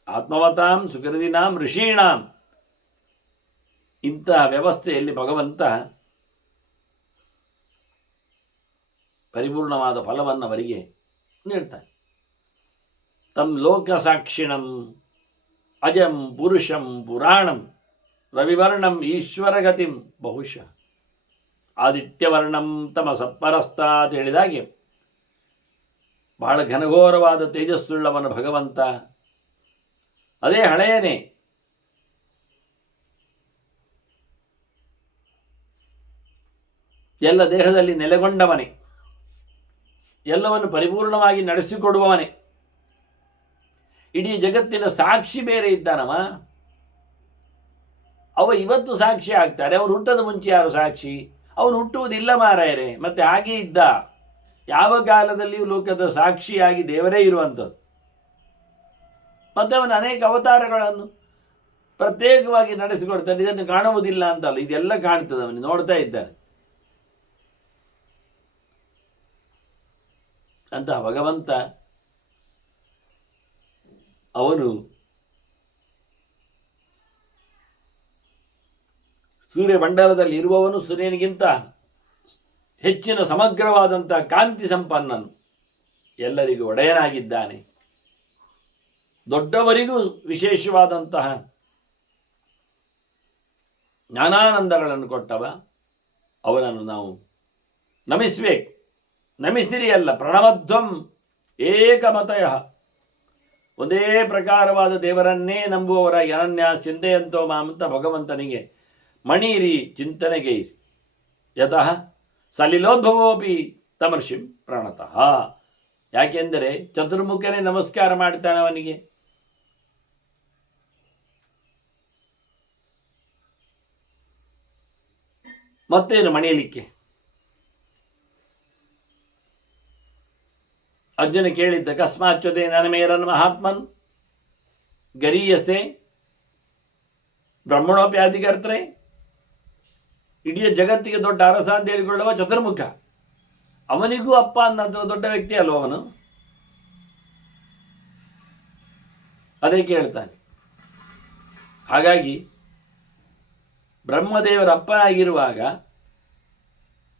ಆತ್ಮವತಾಂ ಸುಕೃತಿನಾಂ ಋಷೀಣಾಂ, ಇಂತಹ ವ್ಯವಸ್ಥೆಯಲ್ಲಿ ಭಗವಂತ ಪರಿಪೂರ್ಣವಾದ ಫಲವನ್ನು ಅವರಿಗೆ ನೀಡ್ತಾನೆ. ತಂ ಲೋಕ ಸಾಕ್ಷಿಣಂ ಅಜಂ ಪುರುಷಂ ಪುರಾಣಂ ರವಿವರ್ಣಂ ಈಶ್ವರಗತಿಂ ಬಹುಶಃ ಆದಿತ್ಯವರ್ಣಂ ತಮ ಸತ್ಪರಸ್ತಾತ್ ಹೇಳಿದಾಗೆ ಬಹಳ ಘನಘೋರವಾದ ತೇಜಸ್ಸುಳ್ಳವನ ಭಗವಂತ. ಅದೇ ಹಳೆಯನೇ, ಎಲ್ಲ ದೇಹದಲ್ಲಿ ನೆಲೆಗೊಂಡವನೇ, ಎಲ್ಲವನ್ನು ಪರಿಪೂರ್ಣವಾಗಿ ನಡೆಸಿಕೊಡುವವನೇ. ಇಡೀ ಜಗತ್ತಿನ ಸಾಕ್ಷಿ ಬೇರೆ ಇದ್ದಾನವ. ಅವ ಇವತ್ತು ಸಾಕ್ಷಿ ಆಗ್ತಾರೆ. ಅವನು ಹುಟ್ಟದ ಮುಂಚೆ ಯಾರು ಸಾಕ್ಷಿ? ಅವನು ಹುಟ್ಟುವುದಿಲ್ಲ ಮಾರಾಯರೆ. ಮತ್ತೆ ಹಾಗೆ ಇದ್ದ. ಯಾವ ಕಾಲದಲ್ಲಿಯೂ ಲೋಕದ ಸಾಕ್ಷಿಯಾಗಿ ದೇವರೇ ಇರುವಂಥದ್ದು. ಮತ್ತೆ ಅವನ ಅನೇಕ ಅವತಾರಗಳನ್ನು ಪ್ರತ್ಯೇಕವಾಗಿ ನಡೆಸಿಕೊಡ್ತಾನೆ. ಇದನ್ನು ಕಾಣುವುದಿಲ್ಲ ಅಂತಲ್ಲ, ಇದೆಲ್ಲ ಕಾಣ್ತದೆ, ಅವನು ನೋಡ್ತಾ ಇದ್ದಾನೆ. ಅಂತಹ ಭಗವಂತ ಅವನು ಸೂರ್ಯಮಂಡಲದಲ್ಲಿ ಇರುವವನು ಸೂರ್ಯನಿಗಿಂತ ಹೆಚ್ಚಿನ ಸಮಗ್ರವಾದಂಥ ಕಾಂತಿ ಸಂಪನ್ನನು. ಎಲ್ಲರಿಗೂ ಒಡೆಯನಾಗಿದ್ದಾನೆ, ದೊಡ್ಡವರಿಗೂ ವಿಶೇಷವಾದಂತಹ ಜ್ಞಾನಾನಂದಗಳನ್ನು ಕೊಟ್ಟವ, ಅವನನ್ನು ನಾವು ನಮಿಸಬೇಕು. ನಮಿಸಿರಿ ಅಲ್ಲ, ಪ್ರಣಮಧ್ವಂ ಏಕಮತಯ, ಒಂದೇ ಪ್ರಕಾರವಾದ ದೇವರನ್ನೇ ನಂಬುವವರ ಅನನ್ಯ ಚಿಂತೆಯಂತೋ ಮಾಮಂತ ಭಗವಂತನಿಗೆ ಮಣಿಯಿರಿ, ಚಿಂತನೆಗೆ ಇರಿ. ಯತಃ ಸಲಿಲೋದ್ಭವೋಪಿ ತಮರ್ಷಿಂ ಪ್ರಣತಃ. ಯಾಕೆಂದರೆ ಚತುರ್ಮುಖನೇ ನಮಸ್ಕಾರ ಮಾಡ್ತಾನೆ ಅವನಿಗೆ. ಮತ್ತೇನು ಮಣಿಯಲಿಕ್ಕೆ? ಅರ್ಜುನ ಕೇಳಿದ್ದ, ಕಸ್ಮಾಚ್ಯುತೆ ನನಮೇರನ್ ಮಹಾತ್ಮನ್ ಗರೀಯಸೆ ಬ್ರಹ್ಮಣೋಪ್ಯಾಧಿಕರ್ತರೆ. ಇಡೀ ಜಗತ್ತಿಗೆ ದೊಡ್ಡ ಅರಸ ಅಂತ ಹೇಳಿಕೊಳ್ಳುವ ಚತುರ್ಮುಖ, ಅವನಿಗೂ ಅಪ್ಪ ಅನ್ನಂತ ದೊಡ್ಡ ವ್ಯಕ್ತಿ ಅಲ್ವ ಅವನು? ಅದೇ ಕೇಳ್ತಾನೆ. ಹಾಗಾಗಿ ಬ್ರಹ್ಮದೇವರ ಅಪ್ಪನಾಗಿರುವಾಗ,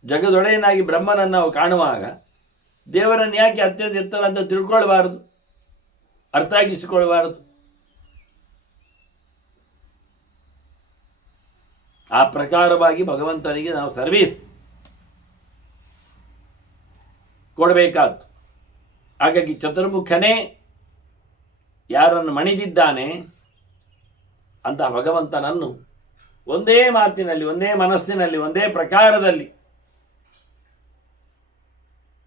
ಜಗದೊಡೆಯನಾಗಿ ಬ್ರಹ್ಮನನ್ನು ನಾವು ಕಾಣುವಾಗ ದೇವರನ್ನು ಯಾಕೆ ಅತ್ಯಂತ ಎತ್ತರ ಅಂತ ತಿಳ್ಕೊಳ್ಬಾರದು, ಅರ್ಥ ಆಗಿಸಿಕೊಳ್ಬಾರದು? ಆ ಪ್ರಕಾರವಾಗಿ ಭಗವಂತನಿಗೆ ನಾವು ಸರ್ವೀಸ್ ಕೊಡಬೇಕಾದ್ದು. ಹಾಗಾಗಿ ಚತುರ್ಮುಖನೇ ಯಾರನ್ನು ಮಣಿದಿದ್ದಾನೆ ಅಂತ ಭಗವಂತನನ್ನು ಒಂದೇ ಮಾತಿನಲ್ಲಿ, ಒಂದೇ ಮನಸ್ಸಿನಲ್ಲಿ, ಒಂದೇ ಪ್ರಕಾರದಲ್ಲಿ,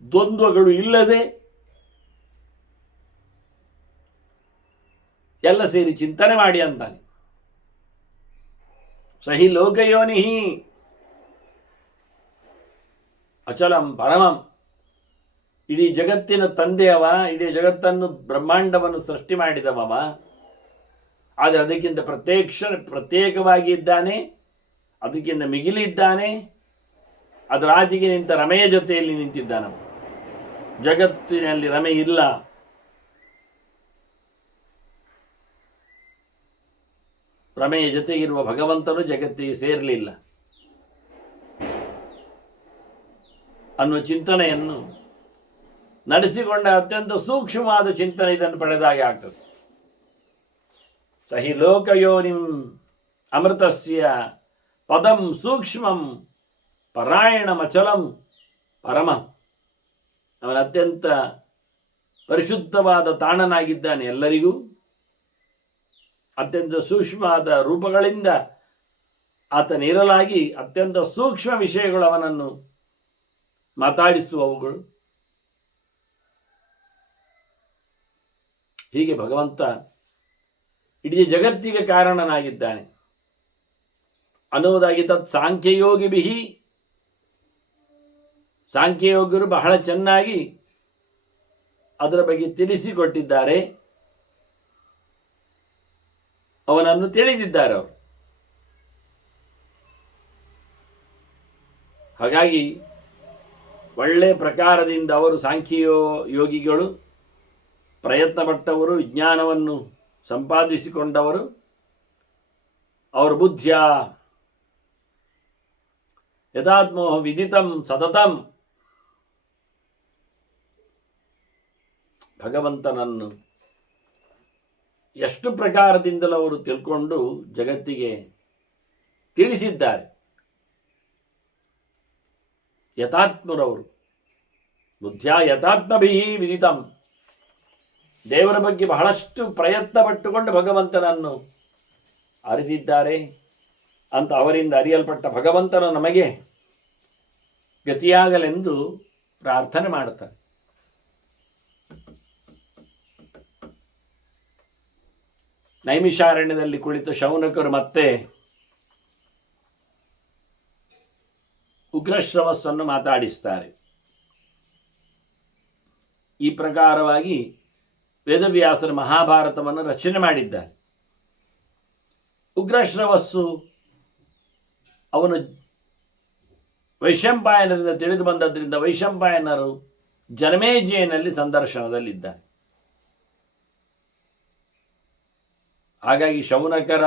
ದ್ವಂದ್ವಗಳು ಇಲ್ಲದೆ ಎಲ್ಲ ಸೇರಿ ಚಿಂತನೆ ಮಾಡಿ ಅಂತಾನೆ. ಸಹಿ ಲೋಕಯೋನಿ ಅಚಲಂ ಪರಮಂ. ಇಡೀ ಜಗತ್ತಿನ ತಂದೆಯವ, ಇಡೀ ಜಗತ್ತನ್ನು ಬ್ರಹ್ಮಾಂಡವನ್ನು ಸೃಷ್ಟಿ ಮಾಡಿದವವ. ಆದರೆ ಅದಕ್ಕಿಂತ ಪ್ರತ್ಯೇಕವಾಗಿ ಇದ್ದಾನೆ, ಅದಕ್ಕಿಂತ ಮಿಗಿಲಿದ್ದಾನೆ. ಅದರ ಆಚೆಗೆ ನಿಂತ ರಮೆಯ ಜೊತೆಯಲ್ಲಿ ನಿಂತಿದ್ದಾನ. ಜಗತ್ತಿನಲ್ಲಿ ರಮೆ ಇಲ್ಲ. ರಮೆಯ ಜೊತೆಗಿರುವ ಭಗವಂತನು ಜಗತ್ತಿಗೆ ಸೇರಲಿಲ್ಲ ಅನ್ನುವ ಚಿಂತನೆಯನ್ನು ನಡೆಸಿಕೊಂಡ ಅತ್ಯಂತ ಸೂಕ್ಷ್ಮವಾದ ಚಿಂತನೆ ಇದನ್ನು ಪಡೆದಾಗೆ ಆಗ್ತದೆ. ಸಹಿ ಲೋಕಯೋನಿಂ ಅಮೃತಸ್ಯ ಪದಂ ಸೂಕ್ಷ್ಮಂ ಪರಾಯಣಮಚಲಂ ಪರಮ. ಅವನ ಅತ್ಯಂತ ಪರಿಶುದ್ಧವಾದ ತಾಣನಾಗಿದ್ದಾನೆ. ಎಲ್ಲರಿಗೂ ಅತ್ಯಂತ ಸೂಕ್ಷ್ಮವಾದ ರೂಪಗಳಿಂದ ಆತನಿರಲಾಗಿ ಅತ್ಯಂತ ಸೂಕ್ಷ್ಮ ವಿಷಯಗಳು ಅವನನ್ನು ಮಾತಾಡಿಸುವವುಗಳು. ಹೀಗೆ ಭಗವಂತ ಇಡೀ ಜಗತ್ತಿಗೆ ಕಾರಣನಾಗಿದ್ದಾನೆ ಅನ್ನುವುದಾಗಿ ತತ್ ಸಾಂಖ್ಯಯೋಗಿ ಸಾಂಖ್ಯಯೋಗ್ಯರು ಬಹಳ ಚೆನ್ನಾಗಿ ಅದರ ಬಗ್ಗೆ ತಿಳಿಸಿಕೊಟ್ಟಿದ್ದಾರೆ. ಅವನನ್ನು ತಿಳಿದಿದ್ದಾರೆ ಅವರು. ಹಾಗಾಗಿ ಒಳ್ಳೆ ಪ್ರಕಾರದಿಂದ ಅವರು ಯೋಗಿಗಳು ಪ್ರಯತ್ನಪಟ್ಟವರು, ವಿಜ್ಞಾನವನ್ನು ಸಂಪಾದಿಸಿಕೊಂಡವರು. ಅವರ ಬುದ್ಧಿಯ ಯಥಾತ್ಮೋಹ ವಿದಿತಂ ಸತತಂ. ಭಗವಂತನನ್ನು ಎಷ್ಟು ಪ್ರಕಾರದಿಂದಲೂ ಅವರು ತಿಳ್ಕೊಂಡು ಜಗತ್ತಿಗೆ ತಿಳಿಸಿದ್ದಾರೆ. ಯಥಾತ್ಮರವರು ಬುದ್ಧಿಯ ಯಥಾತ್ಮಭಿ ವಿದಿತಂ. ದೇವರ ಬಗ್ಗೆ ಬಹಳಷ್ಟು ಪ್ರಯತ್ನ ಪಟ್ಟುಕೊಂಡು ಭಗವಂತನನ್ನು ಅರಿತಿದ್ದಾರೆ ಅಂತ ಅವರಿಂದ ಅರಿಯಲ್ಪಟ್ಟ ಭಗವಂತನು ನಮಗೆ ಗತಿಯಾಗಲೆಂದು ಪ್ರಾರ್ಥನೆ ಮಾಡುತ್ತಾರೆ. ನೈಮಿಷಾರಣ್ಯದಲ್ಲಿ ಕುಳಿತು ಶೌನಕರು ಮತ್ತೆ ಉಗ್ರಶ್ರವಸ್ಸನ್ನು ಮಾತಾಡಿಸ್ತಾರೆ. ಈ ಪ್ರಕಾರವಾಗಿ ವೇದವ್ಯಾಸರು ಮಹಾಭಾರತವನ್ನು ರಚನೆ ಮಾಡಿದ್ದಾರೆ. ಉಗ್ರಶ್ರವಸ್ಸು ಅವನು ವೈಶಂಪಾಯನರಿಂದ ತಿಳಿದು ಬಂದದ್ರಿಂದ ವೈಶಂಪಾಯನರು ಜನಮೇಜಯನಲ್ಲಿ ಸಂದರ್ಶನದಲ್ಲಿದ್ದಾರೆ. ಹಾಗಾಗಿ ಶೌನಕರ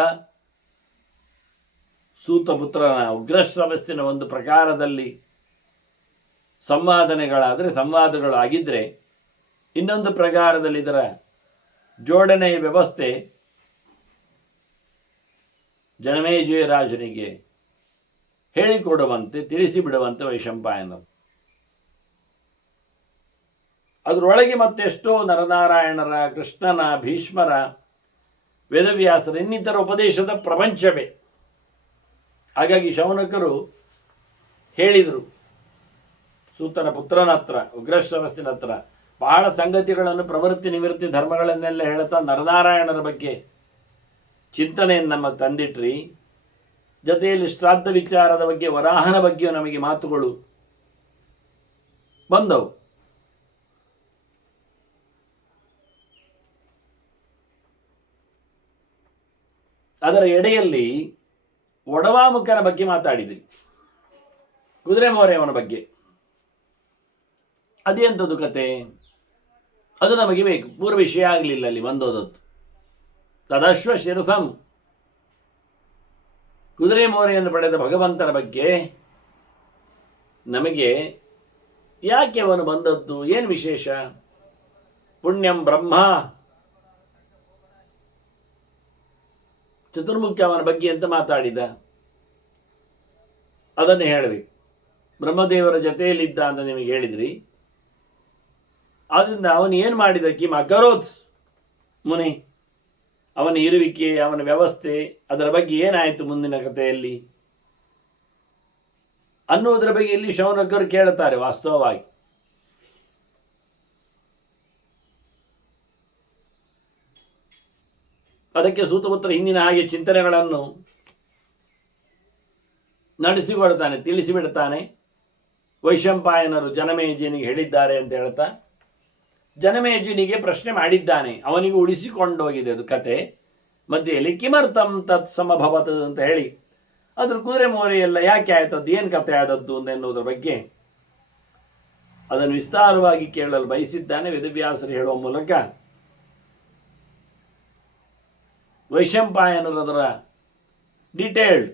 ಸೂತಪುತ್ರನ ಉಗ್ರಶ್ರವಸ್ಸಿನ ಒಂದು ಪ್ರಕಾರದಲ್ಲಿ ಸಂವಾದಗಳು ಆಗಿದ್ದರೆ ಇನ್ನೊಂದು ಪ್ರಕಾರದಲ್ಲಿ ಇದರ ಜೋಡಣೆಯ ವ್ಯವಸ್ಥೆ ಜನಮೇಜಯ ರಾಜನಿಗೆ ಹೇಳಿಕೊಡುವಂತೆ ತಿಳಿಸಿಬಿಡುವಂತೆ ವೈಶಂಪಾಯನರು. ಅದರೊಳಗೆ ಮತ್ತೆಷ್ಟೋ ನರನಾರಾಯಣರ, ಕೃಷ್ಣನ, ಭೀಷ್ಮರ, ವೇದವ್ಯಾಸರ ಇನ್ನಿತರ ಉಪದೇಶದ ಪ್ರಪಂಚವೇ. ಹಾಗಾಗಿ ಶೌನಕರು ಹೇಳಿದರು ಸೂತನ ಪುತ್ರನ ಹತ್ರ, ಉಗ್ರಶ್ರವಸ್ತಿನ ಹತ್ರ ಬಹಳ ಸಂಗತಿಗಳನ್ನು, ಪ್ರವೃತ್ತಿ ನಿವೃತ್ತಿ ಧರ್ಮಗಳನ್ನೆಲ್ಲ ಹೇಳ್ತಾ ನರನಾರಾಯಣರ ಬಗ್ಗೆ ಚಿಂತನೆಯನ್ನು ನಮ್ಮ ತಂದಿಟ್ರಿ. ಜೊತೆಯಲ್ಲಿ ಶ್ರಾದ್ದ ವಿಚಾರದ ಬಗ್ಗೆ, ವರಾಹನ ಬಗ್ಗೆಯೂ ನಮಗೆ ಮಾತುಗಳು ಬಂದವು. ಅದರ ಎಡೆಯಲ್ಲಿ ಒಡವಾಮುಖನ ಬಗ್ಗೆ ಮಾತಾಡಿದ್ರಿ, ಕುದುರೆ ಮೋರೆಯವನ ಬಗ್ಗೆ. ಅದೆಂಥದ್ದು ಕತೆ? ಅದು ನಮಗೆ ಬೇಕು. ಪೂರ್ವ ವಿಷಯ ಆಗಲಿಲ್ಲ ಅಲ್ಲಿ ಬಂದೋದತ್ತು. ತದಶ್ವ ಶಿರಸಂ, ಕುದುರೆ ಮೋರೆಯನ್ನು ಪಡೆದ ಭಗವಂತನ ಬಗ್ಗೆ ನಮಗೆ ಯಾಕೆ ಅವನು ಬಂದದ್ದು, ಏನು ವಿಶೇಷ? ಪುಣ್ಯಂ ಬ್ರಹ್ಮ, ಚತುರ್ಮುಖ್ಯ ಅವನ ಬಗ್ಗೆ ಅಂತ ಮಾತಾಡಿದ. ಅದನ್ನು ಹೇಳಬೇಕು. ಬ್ರಹ್ಮದೇವರ ಜೊತೆಯಲ್ಲಿದ್ದ ಅಂತ ನಿಮಗೆ ಹೇಳಿದ್ರಿ. ಆದ್ದರಿಂದ ಅವನು ಏನು ಮಾಡಿದ? ಕಿಮ್ ಅಕರೋತ್ ಮುನಿ, ಅವನ ಇರುವಿಕೆ, ಅವನ ವ್ಯವಸ್ಥೆ, ಅದರ ಬಗ್ಗೆ ಏನಾಯಿತು ಮುಂದಿನ ಕಥೆಯಲ್ಲಿ ಅನ್ನುವುದರ ಬಗ್ಗೆ ಇಲ್ಲಿ ಶೌನಕರು ಕೇಳುತ್ತಾರೆ. ವಾಸ್ತವವಾಗಿ ಅದಕ್ಕೆ ಸೂತಪುತ್ರ ಹಿಂದಿನ ಹಾಗೆ ಚಿಂತನೆಗಳನ್ನು ನಡೆಸಿಕೊಡ್ತಾನೆ, ತಿಳಿಸಿಬಿಡ್ತಾನೆ. ವೈಶಂಪಾಯನರು ಜನಮೇಜಯನಿಗೆ ಹೇಳಿದ್ದಾರೆ ಅಂತ ಹೇಳ್ತಾ ಜನಮೇಜಯನಿಗೆ ಪ್ರಶ್ನೆ ಮಾಡಿದ್ದಾನೆ. ಅವನಿಗೂ ಉಳಿಸಿಕೊಂಡೋಗಿದೆ ಅದು ಕತೆ. ಮಧ್ಯೆಯಲ್ಲಿ ಕಿಮರ್ಥಂ ತತ್ ಸಮಭವತ್ ಅಂತ ಹೇಳಿ ಅದ್ರ ಕುದುರೆ ಮೋರೆ ಎಲ್ಲ ಯಾಕೆ ಆಯ್ತದ್ದು, ಏನು ಕತೆ ಆದದ್ದು ಎನ್ನುವುದರ ಬಗ್ಗೆ ಅದನ್ನು ವಿಸ್ತಾರವಾಗಿ ಕೇಳಲು ಬಯಸಿದ್ದಾನೆ. ವೇದವ್ಯಾಸರು ಹೇಳುವ ಮೂಲಕ ವೈಶಂಪಾಯನರು ಅದರ ಡೀಟೇಲ್ಡ್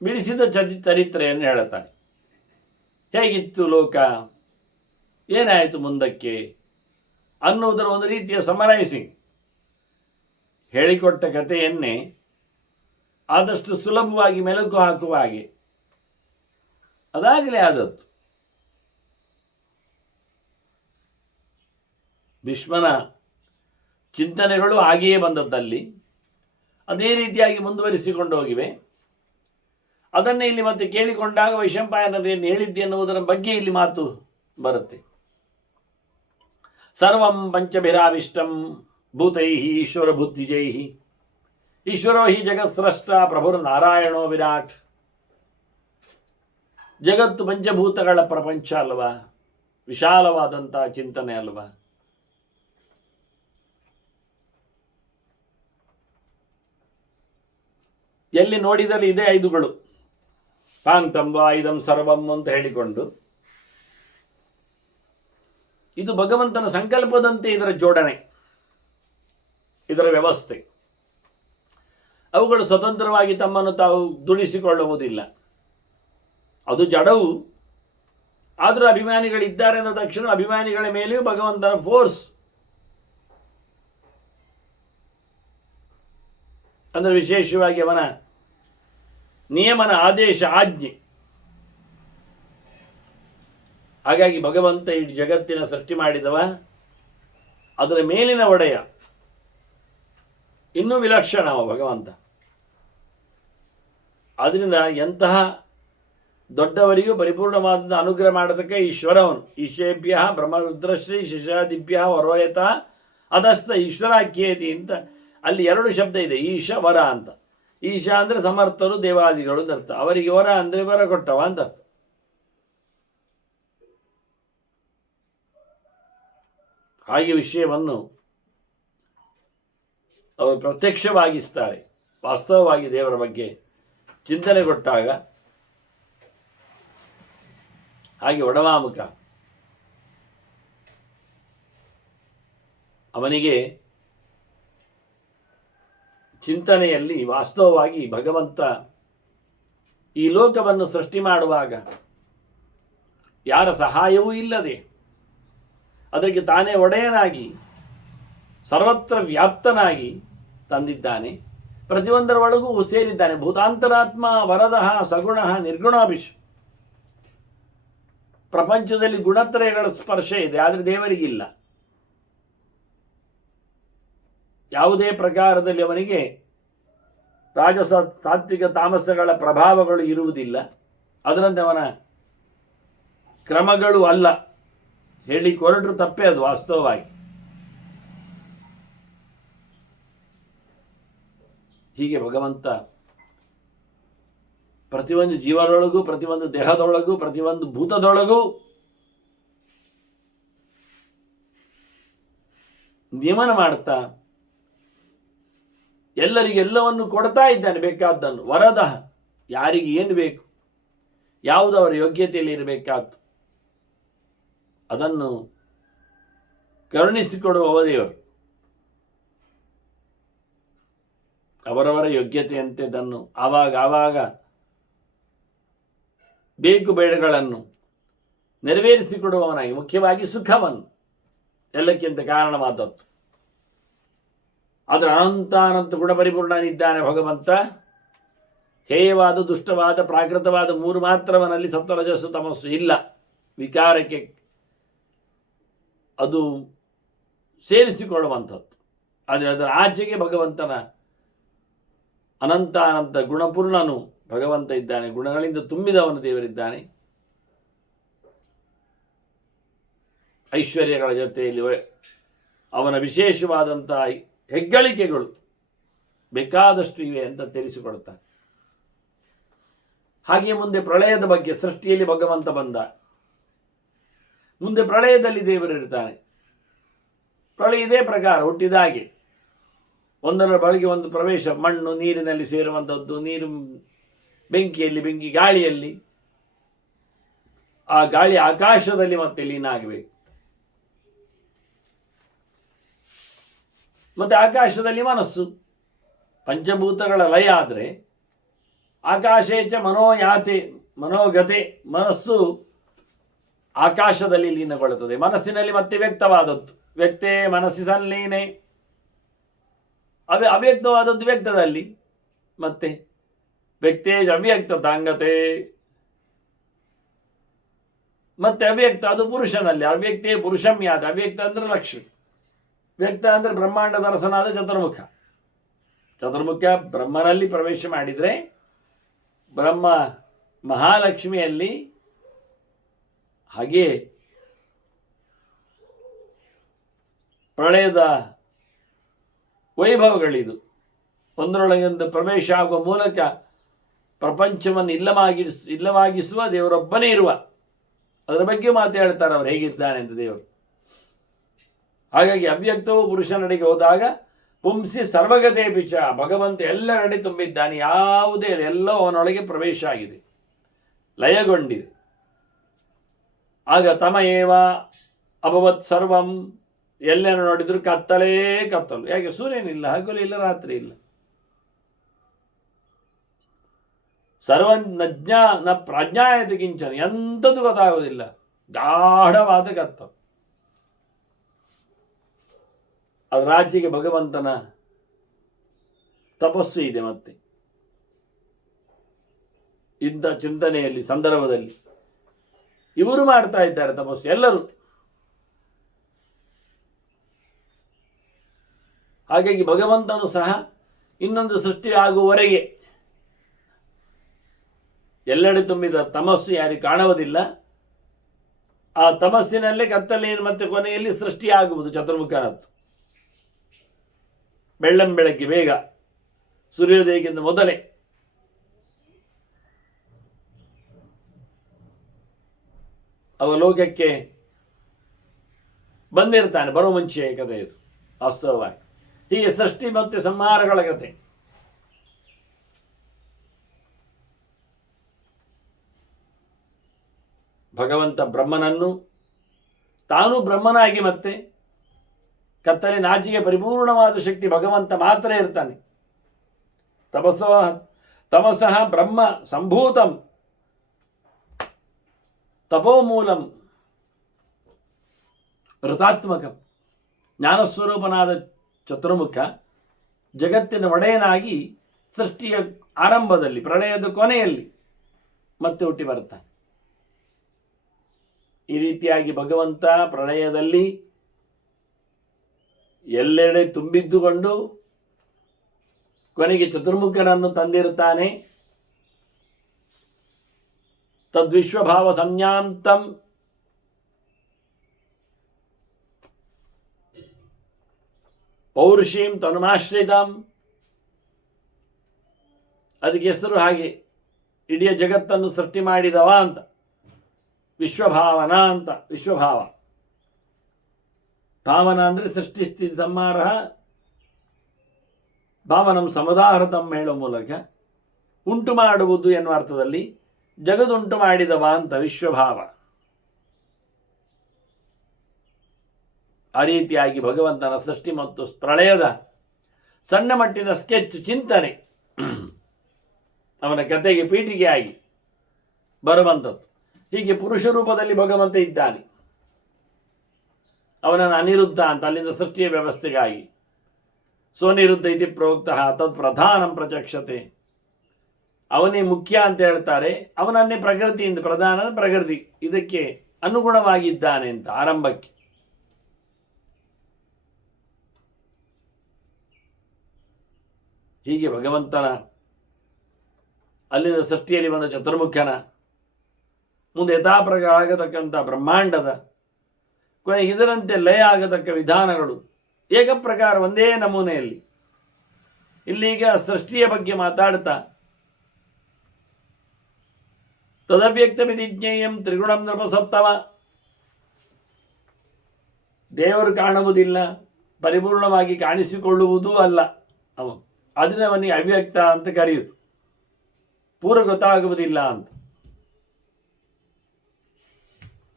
ಬಿಡಿಸಿದ ಚರಿತ್ರೆಯನ್ನು ಹೇಳುತ್ತಾನೆ. ಹೇಗಿತ್ತು ಲೋಕ, ಏನಾಯಿತು ಮುಂದಕ್ಕೆ ಅನ್ನುವುದರ ಒಂದು ರೀತಿಯ ಸಮರೈಸಿಂಗ್, ಹೇಳಿಕೊಟ್ಟ ಕಥೆಯನ್ನೇ ಆದಷ್ಟು ಸುಲಭವಾಗಿ ಮೆಲುಕು ಹಾಕುವ ಹಾಗೆ ಅದಾಗಲೇ ಆದದ್ದು. ಭೀಷ್ಮನ ಚಿಂತನೆಗಳು ಹಾಗೆಯೇ ಬಂದದ್ದಲ್ಲಿ ಅದೇ ರೀತಿಯಾಗಿ ಮುಂದುವರಿಸಿಕೊಂಡು ಹೋಗಿವೆ. ಅದನ್ನೇ ಇಲ್ಲಿ ಮತ್ತೆ ಕೇಳಿಕೊಂಡಾಗ ವೈಶಂಪಾಯನರು ಏನು ಹೇಳಿದ್ದೆ ಎನ್ನುವುದರ ಬಗ್ಗೆ ಇಲ್ಲಿ ಮಾತು ಬರುತ್ತೆ. ಸರ್ವಂ ಪಂಚಭಿರಾವಿಷ್ಟಂ ಭೂತೈ ಈಶ್ವರ ಬುದ್ಧಿಜೈ ಈಶ್ವರೋ ಹಿ ಜಗತ್ಸ್ರಷ್ಟ ಪ್ರಭುರ್ ನಾರಾಯಣೋ ವಿರಾಟ್. ಜಗತ್ತು ಪಂಚಭೂತಗಳ ಪ್ರಪಂಚ ಅಲ್ವಾ, ವಿಶಾಲವಾದಂತಹ ಚಿಂತನೆ ಅಲ್ವಾ. ಎಲ್ಲಿ ನೋಡಿದಲ್ಲಿ ಇದೇ ಐದುಗಳು, ಕಾಂತಂ ವಾ ಇದಂ ಸರ್ವಂ ಅಂತ ಹೇಳಿಕೊಂಡು, ಇದು ಭಗವಂತನ ಸಂಕಲ್ಪದಂತೆ ಇದರ ಜೋಡಣೆ, ಇದರ ವ್ಯವಸ್ಥೆ. ಅವುಗಳು ಸ್ವತಂತ್ರವಾಗಿ ತಮ್ಮನ್ನು ತಾವು ದುಡಿಸಿಕೊಳ್ಳುವುದಿಲ್ಲ. ಅದು ಜಡವು. ಆದರೂ ಅಭಿಮಾನಿಗಳಿದ್ದಾರೆ ಅಂದ ತಕ್ಷಣ ಅಭಿಮಾನಿಗಳ ಮೇಲೆಯೂ ಭಗವಂತನ ಫೋರ್ಸ್, ಅಂದರೆ ವಿಶೇಷವಾಗಿ ಅವನ ನಿಯಮನ ಆದೇಶ, ಆಜ್ಞೆ. ಹಾಗಾಗಿ ಭಗವಂತ ಈ ಜಗತ್ತಿನ ಸೃಷ್ಟಿ ಮಾಡಿದವ, ಅದರ ಮೇಲಿನ ಒಡೆಯ, ಇನ್ನೂ ವಿಲಕ್ಷಣ ಅವ ಭಗವಂತ. ಆದ್ದರಿಂದ ಎಂತಹ ದೊಡ್ಡವರಿಗೂ ಪರಿಪೂರ್ಣವಾದ ಅನುಗ್ರಹ ಮಾಡತಕ್ಕ ಈಶ್ವರವನು. ಈಶೇಭ್ಯ ಬ್ರಹ್ಮರುದ್ರಶ್ರೀ ಶಿಶಾದಿಭ್ಯ ವರೋಯತ ಅದಸ್ಥ ಈಶ್ವರಾಖ್ಯೇತಿ ಅಂತ ಅಲ್ಲಿ ಎರಡು ಶಬ್ದ ಇದೆ, ಈಶ ವರ ಅಂತ. ಈಶ ಅಂದರೆ ಸಮರ್ಥರು, ದೇವಾದಿಗಳು ಅಂತ ಅರ್ಥ. ಅವರಿಗೆ ವರ ಅಂದರೆ ವರ ಕೊಟ್ಟವ ಅಂತ ಅರ್ಥ. ಹಾಗೆ ವಿಷಯವನ್ನು ಅವರು ಪ್ರತ್ಯಕ್ಷವಾಗಿಸ್ತಾರೆ. ವಾಸ್ತವವಾಗಿ ದೇವರ ಬಗ್ಗೆ ಚಿಂತನೆ ಕೊಟ್ಟಾಗ ಹಾಗೆ ಒಡವಾಮುಖ ಅವನಿಗೆ ಚಿಂತನೆಯಲ್ಲಿ ವಾಸ್ತವವಾಗಿ ಭಗವಂತ ಈ ಲೋಕವನ್ನು ಸೃಷ್ಟಿ ಮಾಡುವಾಗ ಯಾರ ಸಹಾಯವೂ ಇಲ್ಲದೆ ಅದಕ್ಕೆ ತಾನೇ ಒಡೆಯನಾಗಿ ಸರ್ವತ್ರ ವ್ಯಾಪ್ತನಾಗಿ ತಂದಿದ್ದಾನೆ. ಪ್ರತಿಯೊಂದರ ಒಳಗೂ ಸೇರಿದ್ದಾನೆ. ಭೂತಾಂತರಾತ್ಮ ವರದಃ ಸಗುಣಃ ನಿರ್ಗುಣಾಭಿಷ್. ಪ್ರಪಂಚದಲ್ಲಿ ಗುಣತ್ರಯಗಳ ಸ್ಪರ್ಶ ಇದೆ, ಆದರೆ ದೇವರಿಗಿಲ್ಲ. ಯಾವುದೇ ಪ್ರಕಾರದಲ್ಲಿ ಅವನಿಗೆ ರಾಜಸ ಸಾತ್ವಿಕ ತಾಮಸಗಳ ಪ್ರಭಾವಗಳು ಇರುವುದಿಲ್ಲ. ಅದರಂತೆ ಅವನ ಕ್ರಮಗಳು ಅಲ್ಲ. ಹೇಳಿ ಹೊರಟರು ತಪ್ಪೇ ಅದು ವಾಸ್ತವವಾಗಿ. ಹೀಗೆ ಭಗವಂತ ಪ್ರತಿಯೊಂದು ಜೀವನದೊಳಗೂ, ಪ್ರತಿಯೊಂದು ದೇಹದೊಳಗೂ, ಪ್ರತಿಯೊಂದು ಭೂತದೊಳಗೂ ನಿಯಮನ ಮಾಡ್ತಾ ಎಲ್ಲರಿಗೆಲ್ಲವನ್ನು ಕೊಡ್ತಾ ಇದ್ದಾನೆ. ಬೇಕಾದ್ದನ್ನು ವರದ, ಯಾರಿಗೆ ಏನು ಬೇಕು, ಯಾವುದು ಅವರ ಯೋಗ್ಯತೆಯಲ್ಲಿ ಇರಬೇಕಾದ್ದು ಅದನ್ನು ಕರುಣಿಸಿಕೊಡುವ ದೇವರು. ಅವರವರ ಯೋಗ್ಯತೆಯಂತೆ ಅದನ್ನು ಆವಾಗ ಬೇಕು ಬೇಡಗಳನ್ನು ನೆರವೇರಿಸಿಕೊಡುವವನಾಗಿ, ಮುಖ್ಯವಾಗಿ ಸುಖವನ್ನು ಎಲ್ಲಕ್ಕಿಂತ ಕಾರಣವಾದದ್ದು. ಅದರ ಅನಂತ ಗುಣಪರಿಪೂರ್ಣನಿದ್ದಾನೆ ಭಗವಂತ. ಹೇಯವಾದ, ದುಷ್ಟವಾದ, ಪ್ರಾಕೃತವಾದ ಮೂರು ಮಾತ್ರವನಲ್ಲಿ ಸತ್ವರಜಸ್ಸು ತಮಸ್ಸು ಇಲ್ಲ. ವಿಕಾರಕ್ಕೆ ಅದು ಸೇರಿಸಿಕೊಳ್ಳುವಂಥದ್ದು. ಆದರೆ ಅದರ ಆಚೆಗೆ ಭಗವಂತನ ಅನಂತ ಗುಣಪೂರ್ಣನು ಭಗವಂತ ಇದ್ದಾನೆ. ಗುಣಗಳಿಂದ ತುಂಬಿದವನು ದೇವರಿದ್ದಾನೆ. ಐಶ್ವರ್ಯಗಳ ಜೊತೆಯಲ್ಲಿ ಅವನ ವಿಶೇಷವಾದಂಥ ಹೆಗ್ಗಳಿಕೆಗಳು ಬೇಕಾದಷ್ಟು ಇವೆ ಅಂತ ತಿಳಿಸಿಕೊಡುತ್ತಾನೆ. ಹಾಗೆ ಮುಂದೆ ಪ್ರಳಯದ ಬಗ್ಗೆ, ಸೃಷ್ಟಿಯಲ್ಲಿ ಭಗವಂತ ಬಂದ, ಮುಂದೆ ಪ್ರಳಯದಲ್ಲಿ ದೇವರಿರ್ತಾನೆ. ಪ್ರಳಯ ಇದೇ ಪ್ರಕಾರ ಹುಟ್ಟಿದ ಹಾಗೆ ಒಂದರ ಬಳಿಗೆ ಒಂದು ಪ್ರವೇಶ, ಮಣ್ಣು ನೀರಿನಲ್ಲಿ ಸೇರುವಂಥದ್ದು, ನೀರು ಬೆಂಕಿಯಲ್ಲಿ, ಬೆಂಕಿ ಗಾಳಿಯಲ್ಲಿ, ಆ ಗಾಳಿ ಆಕಾಶದಲ್ಲಿ ಮತ್ತೆ ಲೀನ ಆಗಬೇಕು. ಮತ್ತೆ ಆಕಾಶದಲ್ಲಿ ಮನಸ್ಸು, ಪಂಚಭೂತಗಳ ಲಯ ಆದರೆ ಆಕಾಶೇಚ ಮನೋಯಾತೆ ಮನೋಗತೆ, ಮನಸ್ಸು ಆಕಾಶದಲ್ಲಿ ಲೀನಗೊಳ್ಳುತ್ತದೆ. ಮನಸ್ಸಿನಲ್ಲಿ ಮತ್ತೆ ವ್ಯಕ್ತವಾದದ್ದು, ವ್ಯಕ್ತೇ ಮನಸ್ಸಿನಲ್ಲೀನೆ, ಅವ್ಯಕ್ತವಾದದ್ದು ವ್ಯಕ್ತದಲ್ಲಿ, ಮತ್ತೆ ವ್ಯಕ್ತೇಜ್ ಅವ್ಯಕ್ತ ತಾಂಗತೆ, ಮತ್ತೆ ಅವ್ಯಕ್ತ ಅದು ಪುರುಷನಲ್ಲಿ, ಅವ್ಯಕ್ತೇ ಪುರುಷಂ ಯಾತ. ಅವ್ಯಕ್ತ ಅಂದರೆ ಲಕ್ಷ್ಮಿ, ವ್ಯಕ್ತ ಅಂದರೆ ಬ್ರಹ್ಮಾಂಡದ ಅರಸನಾದ ಚತುರ್ಮುಖ. ಚತುರ್ಮುಖ ಬ್ರಹ್ಮನಲ್ಲಿ ಪ್ರವೇಶ ಮಾಡಿದರೆ ಬ್ರಹ್ಮ ಮಹಾಲಕ್ಷ್ಮಿಯಲ್ಲಿ. ಹಾಗೆ ಪ್ರಳಯದ ವೈಭವಗಳಿದು. ಒಂದರೊಳಗೊಂದು ಪ್ರವೇಶ ಆಗುವ ಮೂಲಕ ಪ್ರಪಂಚವನ್ನು ಇಲ್ಲವಾಗಿಸುವ ದೇವರೊಬ್ಬನೇ ಇರುವ, ಅದರ ಬಗ್ಗೆ ಮಾತಾಡ್ತಾರೆ ಅವರು ಹೇಗಿದ್ದಾನೆ ಅಂತ ದೇವರು. ಹಾಗಾಗಿ ಅವ್ಯಕ್ತವು ಪುರುಷನಡೆಗೆ ಹೋದಾಗ ಪುಂಸಿ ಸರ್ವಗತೆ ಪಿಚ, ಭಗವಂತ ಎಲ್ಲರೆಡೆ ತುಂಬಿದ್ದಾನೆ. ಯಾವುದೇ ಎಲ್ಲವೂ ಅವನೊಳಗೆ ಪ್ರವೇಶ ಆಗಿದೆ, ಲಯಗೊಂಡಿದೆ. ಆಗ ತಮ ಏವ ಅಭವತ್ ಸರ್ವಂ, ಎಲ್ಲೇನು ನೋಡಿದ್ರು ಕತ್ತಲೇ ಕತ್ತಲು. ಯಾಕೆ? ಸೂರ್ಯನಿಲ್ಲ, ಹಗಲು ಇಲ್ಲ, ರಾತ್ರಿ ಇಲ್ಲ. ಸರ್ವ ನ ಪ್ರಾಜ್ಞಾಯತೆ ಕಿಂಚನ, ಎಂಥದ್ದು ಗೊತ್ತಾಗೋದಿಲ್ಲ, ಗಾಢವಾದ ಕತ್ತಲು. ಅದರಾಚೆಗೆ ಭಗವಂತನ ತಪಸ್ಸು ಇದೆ. ಮತ್ತೆ ಇಂಥ ಚಿಂತನೆಯಲ್ಲಿ, ಸಂದರ್ಭದಲ್ಲಿ ಇವರು ಮಾಡ್ತಾ ಇದ್ದಾರೆ ತಪಸ್ಸು, ಎಲ್ಲರೂ. ಹಾಗಾಗಿ ಭಗವಂತನು ಸಹ ಇನ್ನೊಂದು ಸೃಷ್ಟಿ ಆಗುವವರೆಗೆ ಎಲ್ಲೆಡೆ ತುಂಬಿದ ತಮಸ್ಸು ಯಾರಿಗೆ ಕಾಣುವುದಿಲ್ಲ. ಆ ತಮಸ್ಸಿನಲ್ಲೇ ಕತ್ತಲೆ ಮತ್ತೆ ಕೊನೆಯಲ್ಲಿ ಸೃಷ್ಟಿಯಾಗುವುದು ಚತುರ್ಮುಖನತ್ತು. ಬೆಳ್ಳಂಬೆಳಗ್ಗೆ ಬೇಗ, ಸೂರ್ಯೋದಯಕ್ಕಿಂತ ಮೊದಲೇ ಲೋಕಕ್ಕೆ ಬಂದಿರ್ತಾನೆ. ಬರೋ ಮುಂಚೆ ಕಥೆ ಇದು ವಾಸ್ತವವಾಗಿ. ಹೀಗೆ ಸೃಷ್ಟಿ ಮತ್ತು ಸಂಹಾರಗಳ ಕಥೆ. ಭಗವಂತ ಬ್ರಹ್ಮನನ್ನು ತಾನು ಬ್ರಹ್ಮನಾಗಿ, ಮತ್ತೆ ಕತ್ತಲೆ ನಾಚಿಗೆ ಪರಿಪೂರ್ಣವಾದ ಶಕ್ತಿ ಭಗವಂತ ಮಾತ್ರ ಇರ್ತಾನೆ. ತಮಸಃ ಬ್ರಹ್ಮ ಸಂಭೂತಂ ತಪೋಮೂಲಂ ವೃತಾತ್ಮಕ ಜ್ಞಾನಸ್ವರೂಪನಾದ ಚತುರ್ಮುಖ ಜಗತ್ತಿನ ಒಡೆಯನಾಗಿ ಸೃಷ್ಟಿಯ ಆರಂಭದಲ್ಲಿ ಪ್ರಳಯದ ಕೊನೆಯಲ್ಲಿ ಮತ್ತೆ ಹುಟ್ಟಿ ಬರ್ತಾನೆ. ಈ ರೀತಿಯಾಗಿ ಭಗವಂತ ಪ್ರಳಯದಲ್ಲಿ ಎಲ್ಲೆಡೆ ತುಂಬಿದ್ದುಕೊಂಡು ಕೊನೆಗೆ ಚತುರ್ಮುಖನನ್ನು ತಂದಿರುತ್ತಾನೆ. ತದ್ವಿಶ್ವಭಾವ ಸಂಜ್ಞಾಂತಂ ಪೌರುಷೀಂ ತನುಮಾಶ್ರಿತಂ, ಅದಕ್ಕೆ ಹೆಸರು ಹಾಗೆ, ಇಡೀ ಜಗತ್ತನ್ನು ಸೃಷ್ಟಿ ಮಾಡಿದವ ಅಂತ, ವಿಶ್ವಭಾವನ ಅಂತ. ವಿಶ್ವಭಾವ ಭಾವನ ಅಂದರೆ ಸೃಷ್ಟಿ ಸ್ಥಿತಿ ಸಂಹಾರ, ಭಾವನಂ ಸಮುದಾಹೃತಂ ಹೇಳೋ ಮೂಲಕ ಉಂಟು ಮಾಡುವುದು ಎನ್ನುವ ಅರ್ಥದಲ್ಲಿ ಜಗದುಂಟು ಮಾಡಿದವ ಅಂತ ವಿಶ್ವಭಾವ. ಆ ರೀತಿಯಾಗಿ ಭಗವಂತನ ಸೃಷ್ಟಿ ಮತ್ತು ಪ್ರಳಯದ ಸಣ್ಣ ಮಟ್ಟಿನ ಸ್ಕೆಚ್ ಚಿಂತನೆ ಅವನ ಕಥೆಗೆ ಪೀಠಿಗೆಯಾಗಿ ಬರುವಂಥದ್ದು. ಹೀಗೆ ಪುರುಷ ರೂಪದಲ್ಲಿ ಭಗವಂತ ಇದ್ದಾನೆ. ಅವನನ್ನು ಅನಿರುದ್ಧ ಅಂತ, ಅಲ್ಲಿಂದ ಸೃಷ್ಟಿಯ ವ್ಯವಸ್ಥೆಗಾಗಿ ಸ್ವನಿರುದ್ಧ ಇತಿ ಪ್ರೋಕ್ತ ತತ್ ಪ್ರಧಾನಂ ಪ್ರಚಕ್ಷತೆ, ಅವನೇ ಮುಖ್ಯ ಅಂತ ಹೇಳ್ತಾರೆ. ಅವನನ್ನೇ ಪ್ರಕೃತಿಯಿಂದ, ಪ್ರಧಾನ ಪ್ರಕೃತಿ ಇದಕ್ಕೆ ಅನುಗುಣವಾಗಿದ್ದಾನೆ ಅಂತ ಆರಂಭಕ್ಕೆ. ಹೀಗೆ ಭಗವಂತನ ಅಲ್ಲಿನ ಸೃಷ್ಟಿಯಲ್ಲಿ ಬಂದ ಚತುರ್ಮುಖನ ಮುಂದೆ ಯಥಾಪ್ರಕಾರ ಆಗತಕ್ಕಂಥ ಬ್ರಹ್ಮಾಂಡದ ಕೊನೆಗೆ ಇದರಂತೆ ಲಯ ಆಗತಕ್ಕ ವಿಧಾನಗಳು ಏಕಪ್ರಕಾರ ಒಂದೇ ನಮೂನೆಯಲ್ಲಿ. ಇಲ್ಲೀಗ ಸೃಷ್ಟಿಯ ಬಗ್ಗೆ ಮಾತಾಡ್ತಾ ತದವ್ಯಕ್ತ ವಿಧಿಜ್ಞೇಯಂ ತ್ರಿಗುಣಂ ನೃಪಸತ್ತಮ, ದೇವರು ಕಾಣುವುದಿಲ್ಲ, ಪರಿಪೂರ್ಣವಾಗಿ ಕಾಣಿಸಿಕೊಳ್ಳುವುದೂ ಅಲ್ಲ ಅವನು, ಅದನ್ನವನಿಗೆ ಅವ್ಯಕ್ತ ಅಂತ ಕರೆಯುವುದು, ಪೂರ್ವ ಗೊತ್ತಾಗುವುದಿಲ್ಲ ಅಂತ.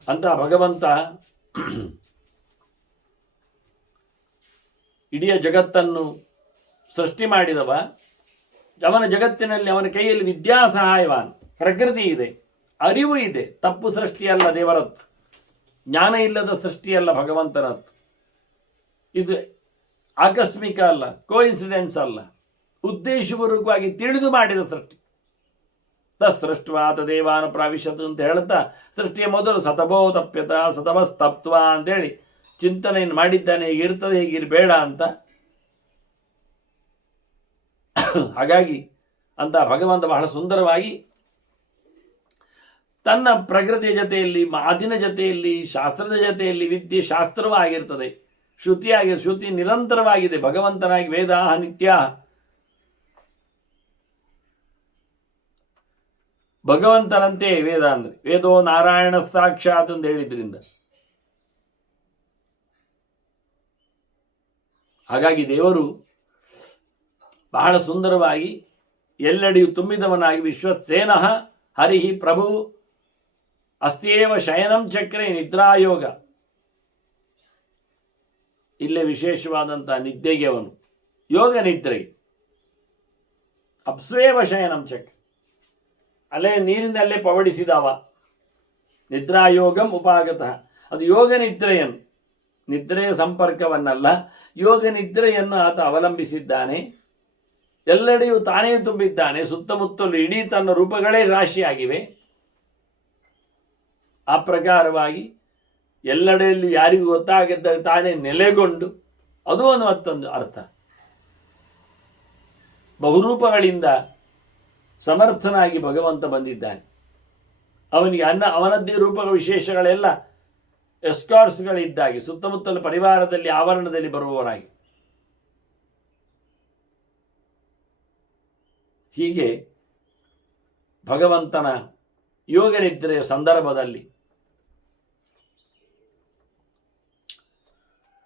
ಅಂತ ಭಗವಂತ ಇಡೀ ಜಗತ್ತನ್ನು ಸೃಷ್ಟಿ ಮಾಡಿದವ. ಅವನ ಜಗತ್ತಿನಲ್ಲಿ ಅವನ ಕೈಯಲ್ಲಿ ವಿದ್ಯಾ ಸಹಾಯವಾನ್, ಪ್ರಕೃತಿ ಇದೆ, ಅರಿವು ಇದೆ. ತಪ್ಪು ಸೃಷ್ಟಿಯಲ್ಲ ದೇವರತ್ತು, ಜ್ಞಾನ ಇಲ್ಲದ ಸೃಷ್ಟಿಯಲ್ಲ ಭಗವಂತನತ್ತು. ಇದು ಆಕಸ್ಮಿಕ ಅಲ್ಲ, ಕೋಇನ್ಸಿಡೆನ್ಸ್ ಅಲ್ಲ, ಉದ್ದೇಶಪೂರ್ವಕವಾಗಿ ತಿಳಿದು ಮಾಡಿದ ಸೃಷ್ಟಿ. ತತ್ಸೃಷ್ಟ್ವಾ ತದೇವಾನು ಪ್ರಾವಿಶತು ಅಂತ ಹೇಳ್ತಾ ಸೃಷ್ಟಿಯ ಮೊದಲು ಸತಭೋ ತಪ್ಯತ ಸತಭಸ್ತಪ್ತ್ವ ಅಂತೇಳಿ ಚಿಂತನೆಯನ್ನು ಮಾಡಿದ್ದಾನೆ. ಹೀಗಿರ್ತದೆ, ಹೀಗಿರಬೇಡ ಅಂತ. ಹಾಗಾಗಿ ಅಂತ ಭಗವಂತ ಬಹಳ ಸುಂದರವಾಗಿ ತನ್ನ ಪ್ರಕೃತಿಯ ಜೊತೆಯಲ್ಲಿ, ಮಾತಿನ ಜೊತೆಯಲ್ಲಿ, ಶಾಸ್ತ್ರದ ಜೊತೆಯಲ್ಲಿ, ವಿದ್ಯೆ ಶಾಸ್ತ್ರವೂ ಆಗಿರ್ತದೆ, ಶ್ರುತಿ ನಿರಂತರವಾಗಿದೆ. ಭಗವಂತನಾಗಿ ವೇದ ನಿತ್ಯ, ಭಗವಂತನಂತೆ ವೇದ ಅಂದರೆ ವೇದೋ ನಾರಾಯಣ ಸಾಕ್ಷಾತ್ ಅಂತ ಹೇಳಿದ್ರಿಂದ. ಹಾಗಾಗಿ ದೇವರು ಬಹಳ ಸುಂದರವಾಗಿ ಎಲ್ಲೆಡೆಯೂ ತುಂಬಿದವನಾಗಿ ವಿಶ್ವಸೇನಃ ಹರಿಹಿ ಪ್ರಭು ಅಸ್ತ್ಯೇವ ಶಯನಂ ಚಕ್ರೆ ನಿದ್ರಾಯೋಗ. ಇಲ್ಲೇ ವಿಶೇಷವಾದಂತಹ ನಿದ್ದೆಗೆ ಅವನು ಯೋಗ ನಿದ್ರೆ. ಅಪ್ಸ್ವೇವ ಶಯನಂ ಚಕ್ರ, ಅಲ್ಲೇ ನೀರಿನಲ್ಲೇ ಪವಡಿಸಿದವ. ನಿದ್ರಾಯೋಗಂ ಉಪಾಗತಃ, ಅದು ಯೋಗ ನಿದ್ರೆಯನ್ನು, ನಿದ್ರೆಯ ಸಂಪರ್ಕವನ್ನಲ್ಲ, ಯೋಗ ನಿದ್ರೆಯನ್ನು ಆತ ಅವಲಂಬಿಸಿದ್ದಾನೆ. ಎಲ್ಲೆಡೆಯೂ ತಾನೇ ತುಂಬಿದ್ದಾನೆ. ಸುತ್ತಮುತ್ತಲು ಇಡೀ ತನ್ನ ರೂಪಗಳೇ ರಾಶಿಯಾಗಿವೆ. ಆ ಪ್ರಕಾರವಾಗಿ ಎಲ್ಲೆಡೆಯಲ್ಲಿ ಯಾರಿಗೂ ಗೊತ್ತಾಗದ ತಾನೇ ನೆಲೆಗೊಂಡು, ಅದು ಮತ್ತೊಂದು ಅರ್ಥ. ಬಹುರೂಪಗಳಿಂದ ಸಮರ್ಥನಾಗಿ ಭಗವಂತ ಬಂದಿದ್ದಾನೆ. ಅವನಿಗೆ ಅವನದ್ದೇ ರೂಪಗಳ ವಿಶೇಷಗಳೆಲ್ಲ ಎಸ್ಕಾರ್ಟ್ಸ್ಗಳಿದ್ದಾಗಿ, ಸುತ್ತಮುತ್ತಲ ಪರಿವಾರದಲ್ಲಿ ಆವರಣದಲ್ಲಿ ಬರುವವರಾಗಿ. ಹೀಗೆ ಭಗವಂತನ ಯೋಗ ನಿದ್ರೆಯ ಸಂದರ್ಭದಲ್ಲಿ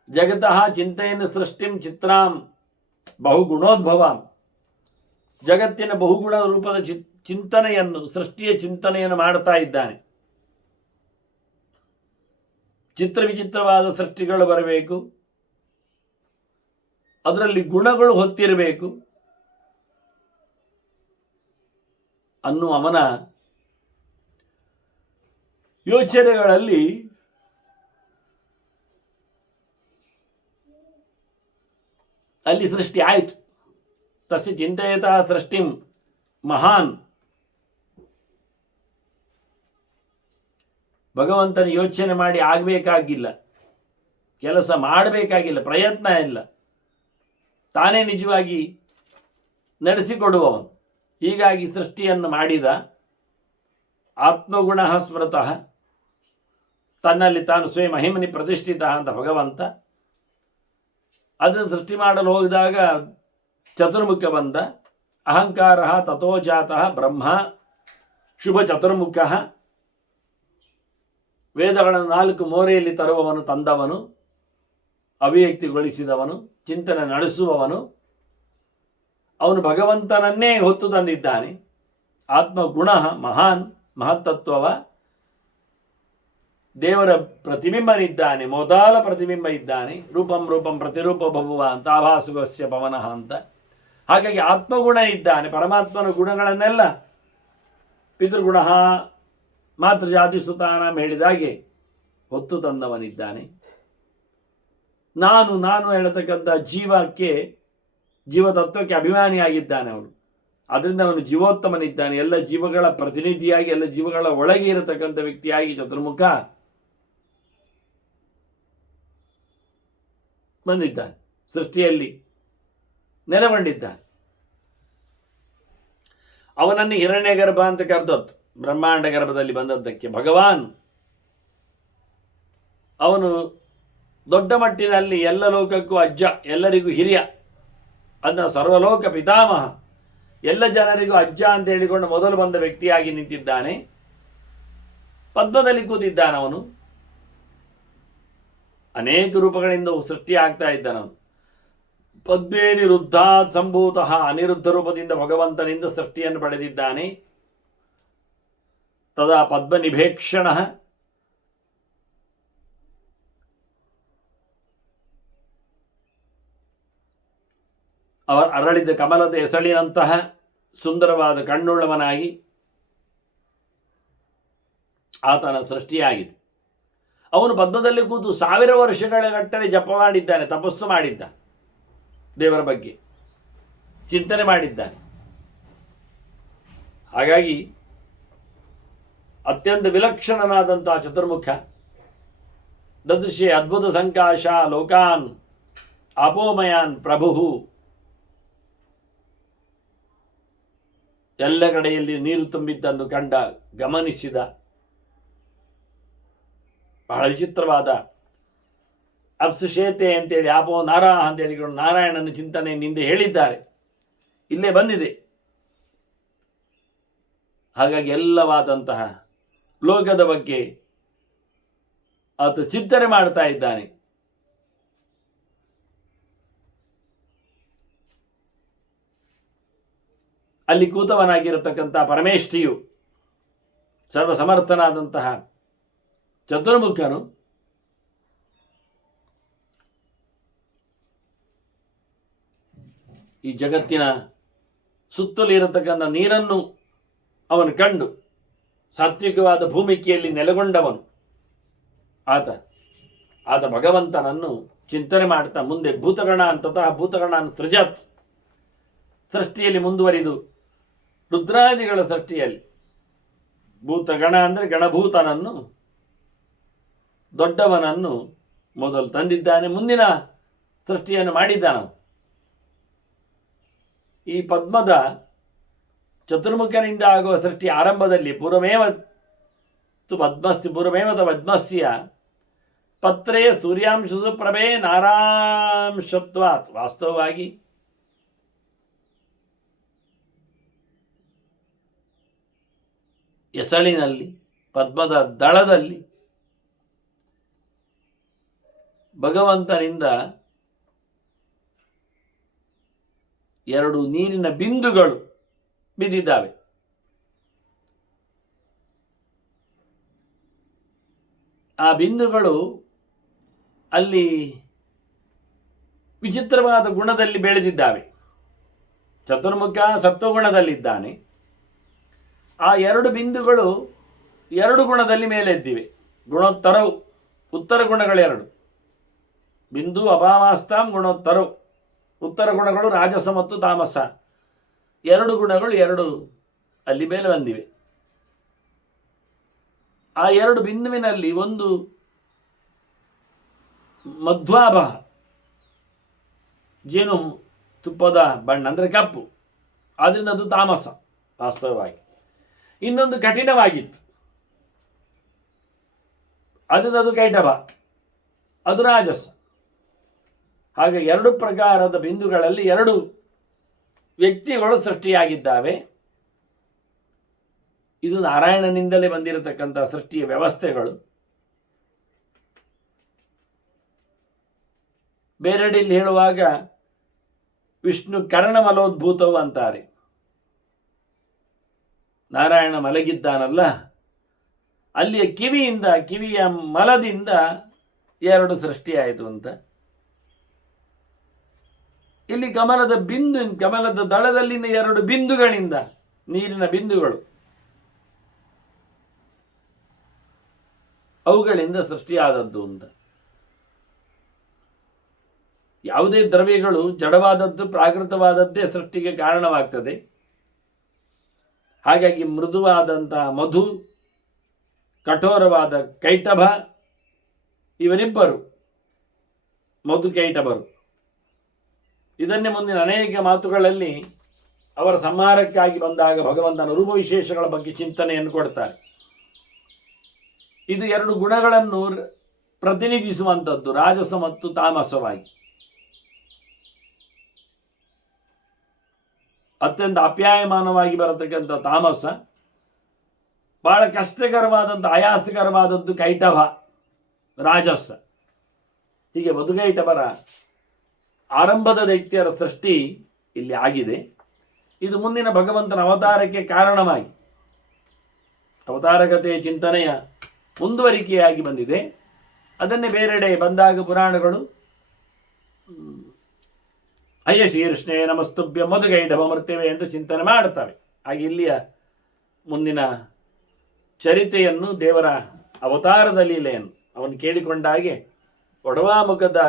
ಜಗತಃ ಚಿಂತೆಯನ್ನು ಸೃಷ್ಟಿಂ ಚಿತ್ರಾಂ ಬಹುಗುಣೋದ್ಭವಾಂ, ಜಗತ್ತಿನ ಬಹುಗುಣ ರೂಪದ ಚಿಂತನೆಯನ್ನು, ಸೃಷ್ಟಿಯ ಚಿಂತನೆಯನ್ನು ಮಾಡ್ತಾ ಇದ್ದಾನೆ. ಚಿತ್ರ ವಿಚಿತ್ರವಾದ ಸೃಷ್ಟಿಗಳು ಬರಬೇಕು, ಅದರಲ್ಲಿ ಗುಣಗಳು ಹೊತ್ತಿರಬೇಕು ಅನ್ನುವ ಅವನ ಯೋಚನೆಗಳಲ್ಲಿ ಅಲ್ಲಿ ಸೃಷ್ಟಿ ಆಯಿತು. ತಸ್ಯ ಚಿಂತೆಯತ ಸೃಷ್ಟಿಂ ಮಹಾನ್. ಭಗವಂತನ ಯೋಚನೆ ಮಾಡಿ ಆಗಬೇಕಾಗಿಲ್ಲ, ಕೆಲಸ ಮಾಡಬೇಕಾಗಿಲ್ಲ, ಪ್ರಯತ್ನ ಇಲ್ಲ, ತಾನೇ ನಿಜವಾಗಿ ನಡೆಸಿಕೊಡುವವನು. ಹೀಗಾಗಿ ಸೃಷ್ಟಿಯನ್ನು ಮಾಡಿದ ಆತ್ಮಗುಣ ಸ್ಮೃತಃ, ತನ್ನಲ್ಲಿ ತಾನು ಸ್ವಯಂ ಮಹಿಮನಿ ಪ್ರತಿಷ್ಠಿತ ಅಂತ ಭಗವಂತ. ಅದನ್ನು ಸೃಷ್ಟಿ ಮಾಡಲು ಹೋಗಿದಾಗ ಚತುರ್ಮುಖ ಬಂದ. ಅಹಂಕಾರ ತಥೋ ಜಾತಃ ಬ್ರಹ್ಮ ಶುಭ ಚತುರ್ಮುಖ. ವೇದಗಳನ್ನು 4 ಮೋರೆಯಲ್ಲಿ ತರುವವನು, ತಂದವನು, ಅಭಿವ್ಯಕ್ತಿಗೊಳಿಸಿದವನು, ಚಿಂತನೆ ನಡೆಸುವವನು. ಅವನು ಭಗವಂತನನ್ನೇ ಹೊತ್ತು ತಂದಿದ್ದಾನೆ. ಆತ್ಮಗುಣ ಮಹಾನ್, ಮಹತ್ತತ್ವವ, ದೇವರ ಪ್ರತಿಬಿಂಬನಿದ್ದಾನೆ, ಮೊದಲ ಪ್ರತಿಬಿಂಬ ಇದ್ದಾನೆ. ರೂಪಂ ರೂಪಂ ಪ್ರತಿರೂಪ ಭವುವ ಅಂತ, ಆಭಾಸುಗಸ್ಯ ಪವನಃ ಅಂತ. ಹಾಗಾಗಿ ಆತ್ಮಗುಣ ಇದ್ದಾನೆ. ಪರಮಾತ್ಮನ ಗುಣಗಳನ್ನೆಲ್ಲ ಪಿತೃಗುಣ ಮಾತೃಜಾತಿ ಸುತಾನ ಹೇಳಿದಾಗೆ ಹೊತ್ತು ತಂದವನಿದ್ದಾನೆ. ನಾನು ನಾನು ಹೇಳತಕ್ಕಂಥ ಜೀವತತ್ವಕ್ಕೆ ಅಭಿಮಾನಿಯಾಗಿದ್ದಾನೆ ಅವನು. ಅದರಿಂದ ಅವನು ಜೀವೋತ್ತಮನಿದ್ದಾನೆ. ಎಲ್ಲ ಜೀವಗಳ ಪ್ರತಿನಿಧಿಯಾಗಿ, ಎಲ್ಲ ಜೀವಗಳ ಒಳಗೆ ಇರತಕ್ಕಂಥ ವ್ಯಕ್ತಿಯಾಗಿ ಚತುರ್ಮುಖ ಬಂದಿದ್ದಾನೆ, ಸೃಷ್ಟಿಯಲ್ಲಿ ನೆಲೆಗೊಂಡಿದ್ದಾನೆ. ಅವನನ್ನು ಹಿರಣ್ಯ ಗರ್ಭ ಅಂತ ಕರೆದದ್ದು, ಬ್ರಹ್ಮಾಂಡ ಗರ್ಭದಲ್ಲಿ ಬಂದದ್ದಕ್ಕೆ. ಭಗವಾನ್ ಅವನು ದೊಡ್ಡ ಮಟ್ಟಿನಲ್ಲಿ ಎಲ್ಲ ಲೋಕಕ್ಕೂ ಅಜ್ಜ, ಎಲ್ಲರಿಗೂ ಹಿರಿಯ, ಅದನ್ನ ಸರ್ವಲೋಕ ಪಿತಾಮಹ, ಎಲ್ಲ ಜನರಿಗೂ ಅಜ್ಜ ಅಂತ ಹೇಳಿಕೊಂಡು ಮೊದಲು ಬಂದ ವ್ಯಕ್ತಿಯಾಗಿ ನಿಂತಿದ್ದಾನೆ. ಪದ್ಮದಲ್ಲಿ ಕೂತಿದ್ದಾನೆ ಅವನು. ಅನೇಕ ರೂಪಗಳಿಂದ ಸೃಷ್ಟಿ ಆಗ್ತಾ ಇದ್ದಾನವನು. ಪದ್ಮೇ ನಿರುದ್ಧಾತ್ ಸಂಭೂತಃ, ಅನಿರುದ್ಧ ರೂಪದಿಂದ ಭಗವಂತನಿಂದ ಸೃಷ್ಟಿಯನ್ನು ಪಡೆದಿದ್ದಾನೆ. ತದಾ ಪದ್ಮನಿಭೇಕ್ಷಣ, ಅರಳಿದ ಕಮಲದ ಎಸಳಿನಂತಹ ಸುಂದರವಾದ ಕಣ್ಣುಳ್ಳವನಾಗಿ ಆತನ ಸೃಷ್ಟಿಯಾಗಿದೆ. ಅವನು ಪದ್ಮದಲ್ಲಿ ಕೂತು 1000 ವರ್ಷಗಳ ಗಟ್ಟಲೆ ಜಪ ಮಾಡಿದ್ದಾನೆ, ತಪಸ್ಸು ಮಾಡಿದ್ದಾನೆ, ದೇವರ ಬಗ್ಗೆ ಚಿಂತನೆ ಮಾಡಿದ್ದಾನೆ. ಹಾಗಾಗಿ ಅತ್ಯಂತ ವಿಲಕ್ಷಣನಾದಂತಹ ಚತುರ್ಮುಖ, ದದೃಶೆ ಅದ್ಭುತ ಸಂಕಾಶ ಲೋಕಾನ್ ಅಪೋಮಯಾನ್ ಪ್ರಭು, ಎಲ್ಲ ಕಡೆಯಲ್ಲಿ ನೀರು ತುಂಬಿದ್ದನ್ನು ಕಂಡ, ಗಮನಿಸಿದ. ಬಹಳ ವಿಚಿತ್ರವಾದ ಅಪ್ಸುಶೇತೆ ಅಂತೇಳಿ ಆಪೋ ನಾರಾಹ ಅಂತ ಹೇಳಿಕೊಂಡು ನಾರಾಯಣನ ಚಿಂತನೆಯಿಂದ ಹೇಳಿದ್ದಾರೆ, ಇಲ್ಲೇ ಬಂದಿದೆ. ಹಾಗಾಗಿ ಎಲ್ಲವಾದಂತಹ ಲೋಕದ ಬಗ್ಗೆ ಆತ ಚಿಂತನೆ ಮಾಡ್ತಾ ಇದ್ದಾನೆ. ಅಲ್ಲಿ ಕೂತವನಾಗಿರತಕ್ಕಂಥ ಪರಮೇಷ್ಠಿಯು, ಸರ್ವಸಮರ್ಥನಾದಂತಹ ಚತುರ್ಮುಖನು ಈ ಜಗತ್ತಿನ ಸುತ್ತಲೂ ಇರತಕ್ಕಂಥ ನೀರನ್ನು ಅವನು ಕಂಡು ಸಾತ್ವಿಕವಾದ ಭೂಮಿಕೆಯಲ್ಲಿ ನೆಲೆಗೊಂಡವನು. ಆತ ಭಗವಂತನನ್ನು ಚಿಂತನೆ ಮಾಡ್ತಾ ಮುಂದೆ ಭೂತಗಣ ಅಂತತಃ ಭೂತಗಣ ಸೃಜತ್, ಸೃಷ್ಟಿಯಲ್ಲಿ ಮುಂದುವರಿದು ರುದ್ರಾದಿಗಳ ಸೃಷ್ಟಿಯಲ್ಲಿ ಭೂತಗಣ ಅಂದರೆ ಗಣಭೂತನನ್ನು, ದೊಡ್ಡವನನ್ನು ಮೊದಲು ತಂದಿದ್ದಾನೆ, ಮುಂದಿನ ಸೃಷ್ಟಿಯನ್ನು ಮಾಡಿದ್ದಾನ. ಈ ಪದ್ಮದ ಚತುರ್ಮುಖನಿಂದ ಆಗುವ ಸೃಷ್ಟಿ ಆರಂಭದಲ್ಲಿ ಪೂರ್ವಮೇವ ಪದ್ಮಸ್ಯ ಪತ್ರೇ ಸೂರ್ಯಾಂಶು ಪ್ರಭೆ ನಾರಾಂಶತ್ವಾತ್. ವಾಸ್ತವವಾಗಿ ಎಸಳಿನಲ್ಲಿ, ಪದ್ಮದ ದಳದಲ್ಲಿ ಭಗವಂತನಿಂದ 2 ನೀರಿನ ಬಿಂದುಗಳು ಬಿದ್ದಿದ್ದಾವೆ. ಆ ಬಿಂದುಗಳು ಅಲ್ಲಿ ವಿಚಿತ್ರವಾದ ಗುಣದಲ್ಲಿ ಬೆಳೆದಿದ್ದಾವೆ. ಚತುರ್ಮುಖ ಸತ್ವಗುಣದಲ್ಲಿದ್ದಾನೆ. ಆ 2 ಬಿಂದುಗಳು 2 ಗುಣದಲ್ಲಿ ಮೇಲೆದ್ದಿವೆ. ಉತ್ತರ ಗುಣಗಳು ರಾಜಸ ಮತ್ತು ತಾಮಸ, ಎರಡು ಗುಣಗಳು ಎರಡು ಅಲ್ಲಿ ಮೇಲೆ ಬಂದಿವೆ. ಆ ಎರಡು ಬಿಂದುವಿನಲ್ಲಿ ಒಂದು ಮಧ್ವಾಭ, ಜೇನು ತುಪ್ಪದ ಬಣ್ಣ ಅಂದರೆ ಕಪ್ಪು, ಆದ್ದರಿಂದ ಅದು ತಾಮಸ ವಾಸ್ತವವಾಗಿ. ಇನ್ನೊಂದು ಕಠಿಣವಾಗಿತ್ತು, ಅದರಿಂದ ಅದು ಕೈಟಭ, ಅದು ರಾಜಸ. ಹಾಗೆ ಎರಡು ಪ್ರಕಾರದ ಬಿಂದುಗಳಲ್ಲಿ ಎರಡು ವ್ಯಕ್ತಿಗಳು ಸೃಷ್ಟಿಯಾಗಿದ್ದಾವೆ. ಇದು ನಾರಾಯಣನಿಂದಲೇ ಬಂದಿರತಕ್ಕಂಥ ಸೃಷ್ಟಿಯ ವ್ಯವಸ್ಥೆಗಳು. ಬೇರೆಡೆಯಲ್ಲಿ ಹೇಳುವಾಗ ವಿಷ್ಣು ಕರ್ಣಮಲೋದ್ಭೂತವು ಅಂತಾರೆ. ನಾರಾಯಣ ಮಲಗಿದ್ದಾನಲ್ಲ, ಅಲ್ಲಿಯ ಕಿವಿಯ ಮಲದಿಂದ ಎರಡು ಸೃಷ್ಟಿಯಾಯಿತು ಅಂತ. ಇಲ್ಲಿ ಕಮಲದ ದಳದಲ್ಲಿನ ಎರಡು ಬಿಂದುಗಳಿಂದ, ನೀರಿನ ಬಿಂದುಗಳು, ಅವುಗಳಿಂದ ಸೃಷ್ಟಿಯಾದದ್ದು ಅಂತ. ಯಾವುದೇ ದ್ರವ್ಯಗಳು ಜಡವಾದದ್ದು ಪ್ರಾಕೃತವಾದದ್ದೇ ಸೃಷ್ಟಿಗೆ ಕಾರಣವಾಗ್ತದೆ. ಹಾಗಾಗಿ ಮೃದುವಾದಂತಹ ಮಧು, ಕಠೋರವಾದ ಕೈಟಭ, ಇವರಿಬ್ಬರು ಮಧು ಕೈಟಭರು. ಇದನ್ನೇ ಮುಂದಿನ ಅನೇಕ ಮಾತುಗಳಲ್ಲಿ ಅವರ ಸಂಹಾರಕ್ಕಾಗಿ ಬಂದಾಗ ಭಗವಂತನ ರೂಪ ವಿಶೇಷಗಳ ಬಗ್ಗೆ ಚಿಂತನೆಯನ್ನು ಕೊಡ್ತಾರೆ. ಇದು ಎರಡು ಗುಣಗಳನ್ನು ಪ್ರತಿನಿಧಿಸುವಂಥದ್ದು, ರಾಜಸ ಮತ್ತು ತಾಮಸವಾಗಿ. ಅತ್ಯಂತ ಅಪ್ಯಾಯಮಾನವಾಗಿ ಬರತಕ್ಕಂಥ ತಾಮಸ, ಬಹಳ ಕಷ್ಟಕರವಾದಂಥ ಆಯಾಸಕರವಾದದ್ದು ಕೈಟಭ, ರಾಜಸ. ಹೀಗೆ ಮಧುಕೈಟಭರ ಆರಂಭದ ದೈತ್ಯರ ಸೃಷ್ಟಿ ಇಲ್ಲಿ ಆಗಿದೆ. ಇದು ಮುಂದಿನ ಭಗವಂತನ ಅವತಾರಕ್ಕೆ ಕಾರಣವಾಗಿ ಅವತಾರಕತೆಯ ಚಿಂತನೆಯ ಮುಂದುವರಿಕೆಯಾಗಿ ಬಂದಿದೆ. ಅದನ್ನೇ ಬೇರೆಡೆ ಬಂದಾಗ ಪುರಾಣಗಳು ಅಯ್ಯ ಶೀರ್ಷ್ಣೇ ನಮಸ್ತುಭ್ಯ ಮಧುಕೈಟಭ ಮರ್ತೇವೆ ಎಂದು ಚಿಂತನೆ ಮಾಡುತ್ತವೆ. ಹಾಗೆ ಇಲ್ಲಿಯ ಮುಂದಿನ ಚರಿತೆಯನ್ನು, ದೇವರ ಅವತಾರದ ಲೀಲೆಯನ್ನು ಅವನು ಕೇಳಿಕೊಂಡಾಗೆ ಒಡವಾಮುಖದ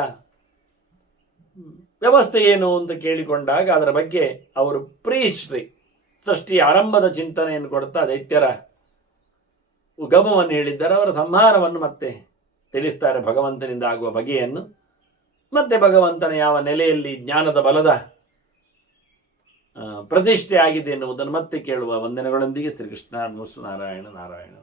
ವ್ಯವಸ್ಥೆ ಏನು ಅಂತ ಕೇಳಿಕೊಂಡಾಗ ಅದರ ಬಗ್ಗೆ ಅವರು ಪ್ರೀಶ್ರೀ ಸೃಷ್ಟಿಯ ಆರಂಭದ ಚಿಂತನೆಯನ್ನು ಕೊಡ್ತಾ ದೈತ್ಯರ ಉಗಮವನ್ನು ಹೇಳಿದ್ದಾರೆ. ಅವರ ಸಂಹಾರವನ್ನು ಮತ್ತೆ ತಿಳಿಸ್ತಾರೆ, ಭಗವಂತನಿಂದ ಆಗುವ ಬಗೆಯನ್ನು, ಮತ್ತೆ ಭಗವಂತನ ಯಾವ ನೆಲೆಯಲ್ಲಿ ಜ್ಞಾನದ ಬಲದ ಪ್ರತಿಷ್ಠೆ ಆಗಿದೆ ಎನ್ನುವುದನ್ನು ಮತ್ತೆ ಕೇಳುವ ವಂದನೆಗಳೊಂದಿಗೆ ಶ್ರೀಕೃಷ್ಣ ನಾರಾಯಣ ನಾರಾಯಣ.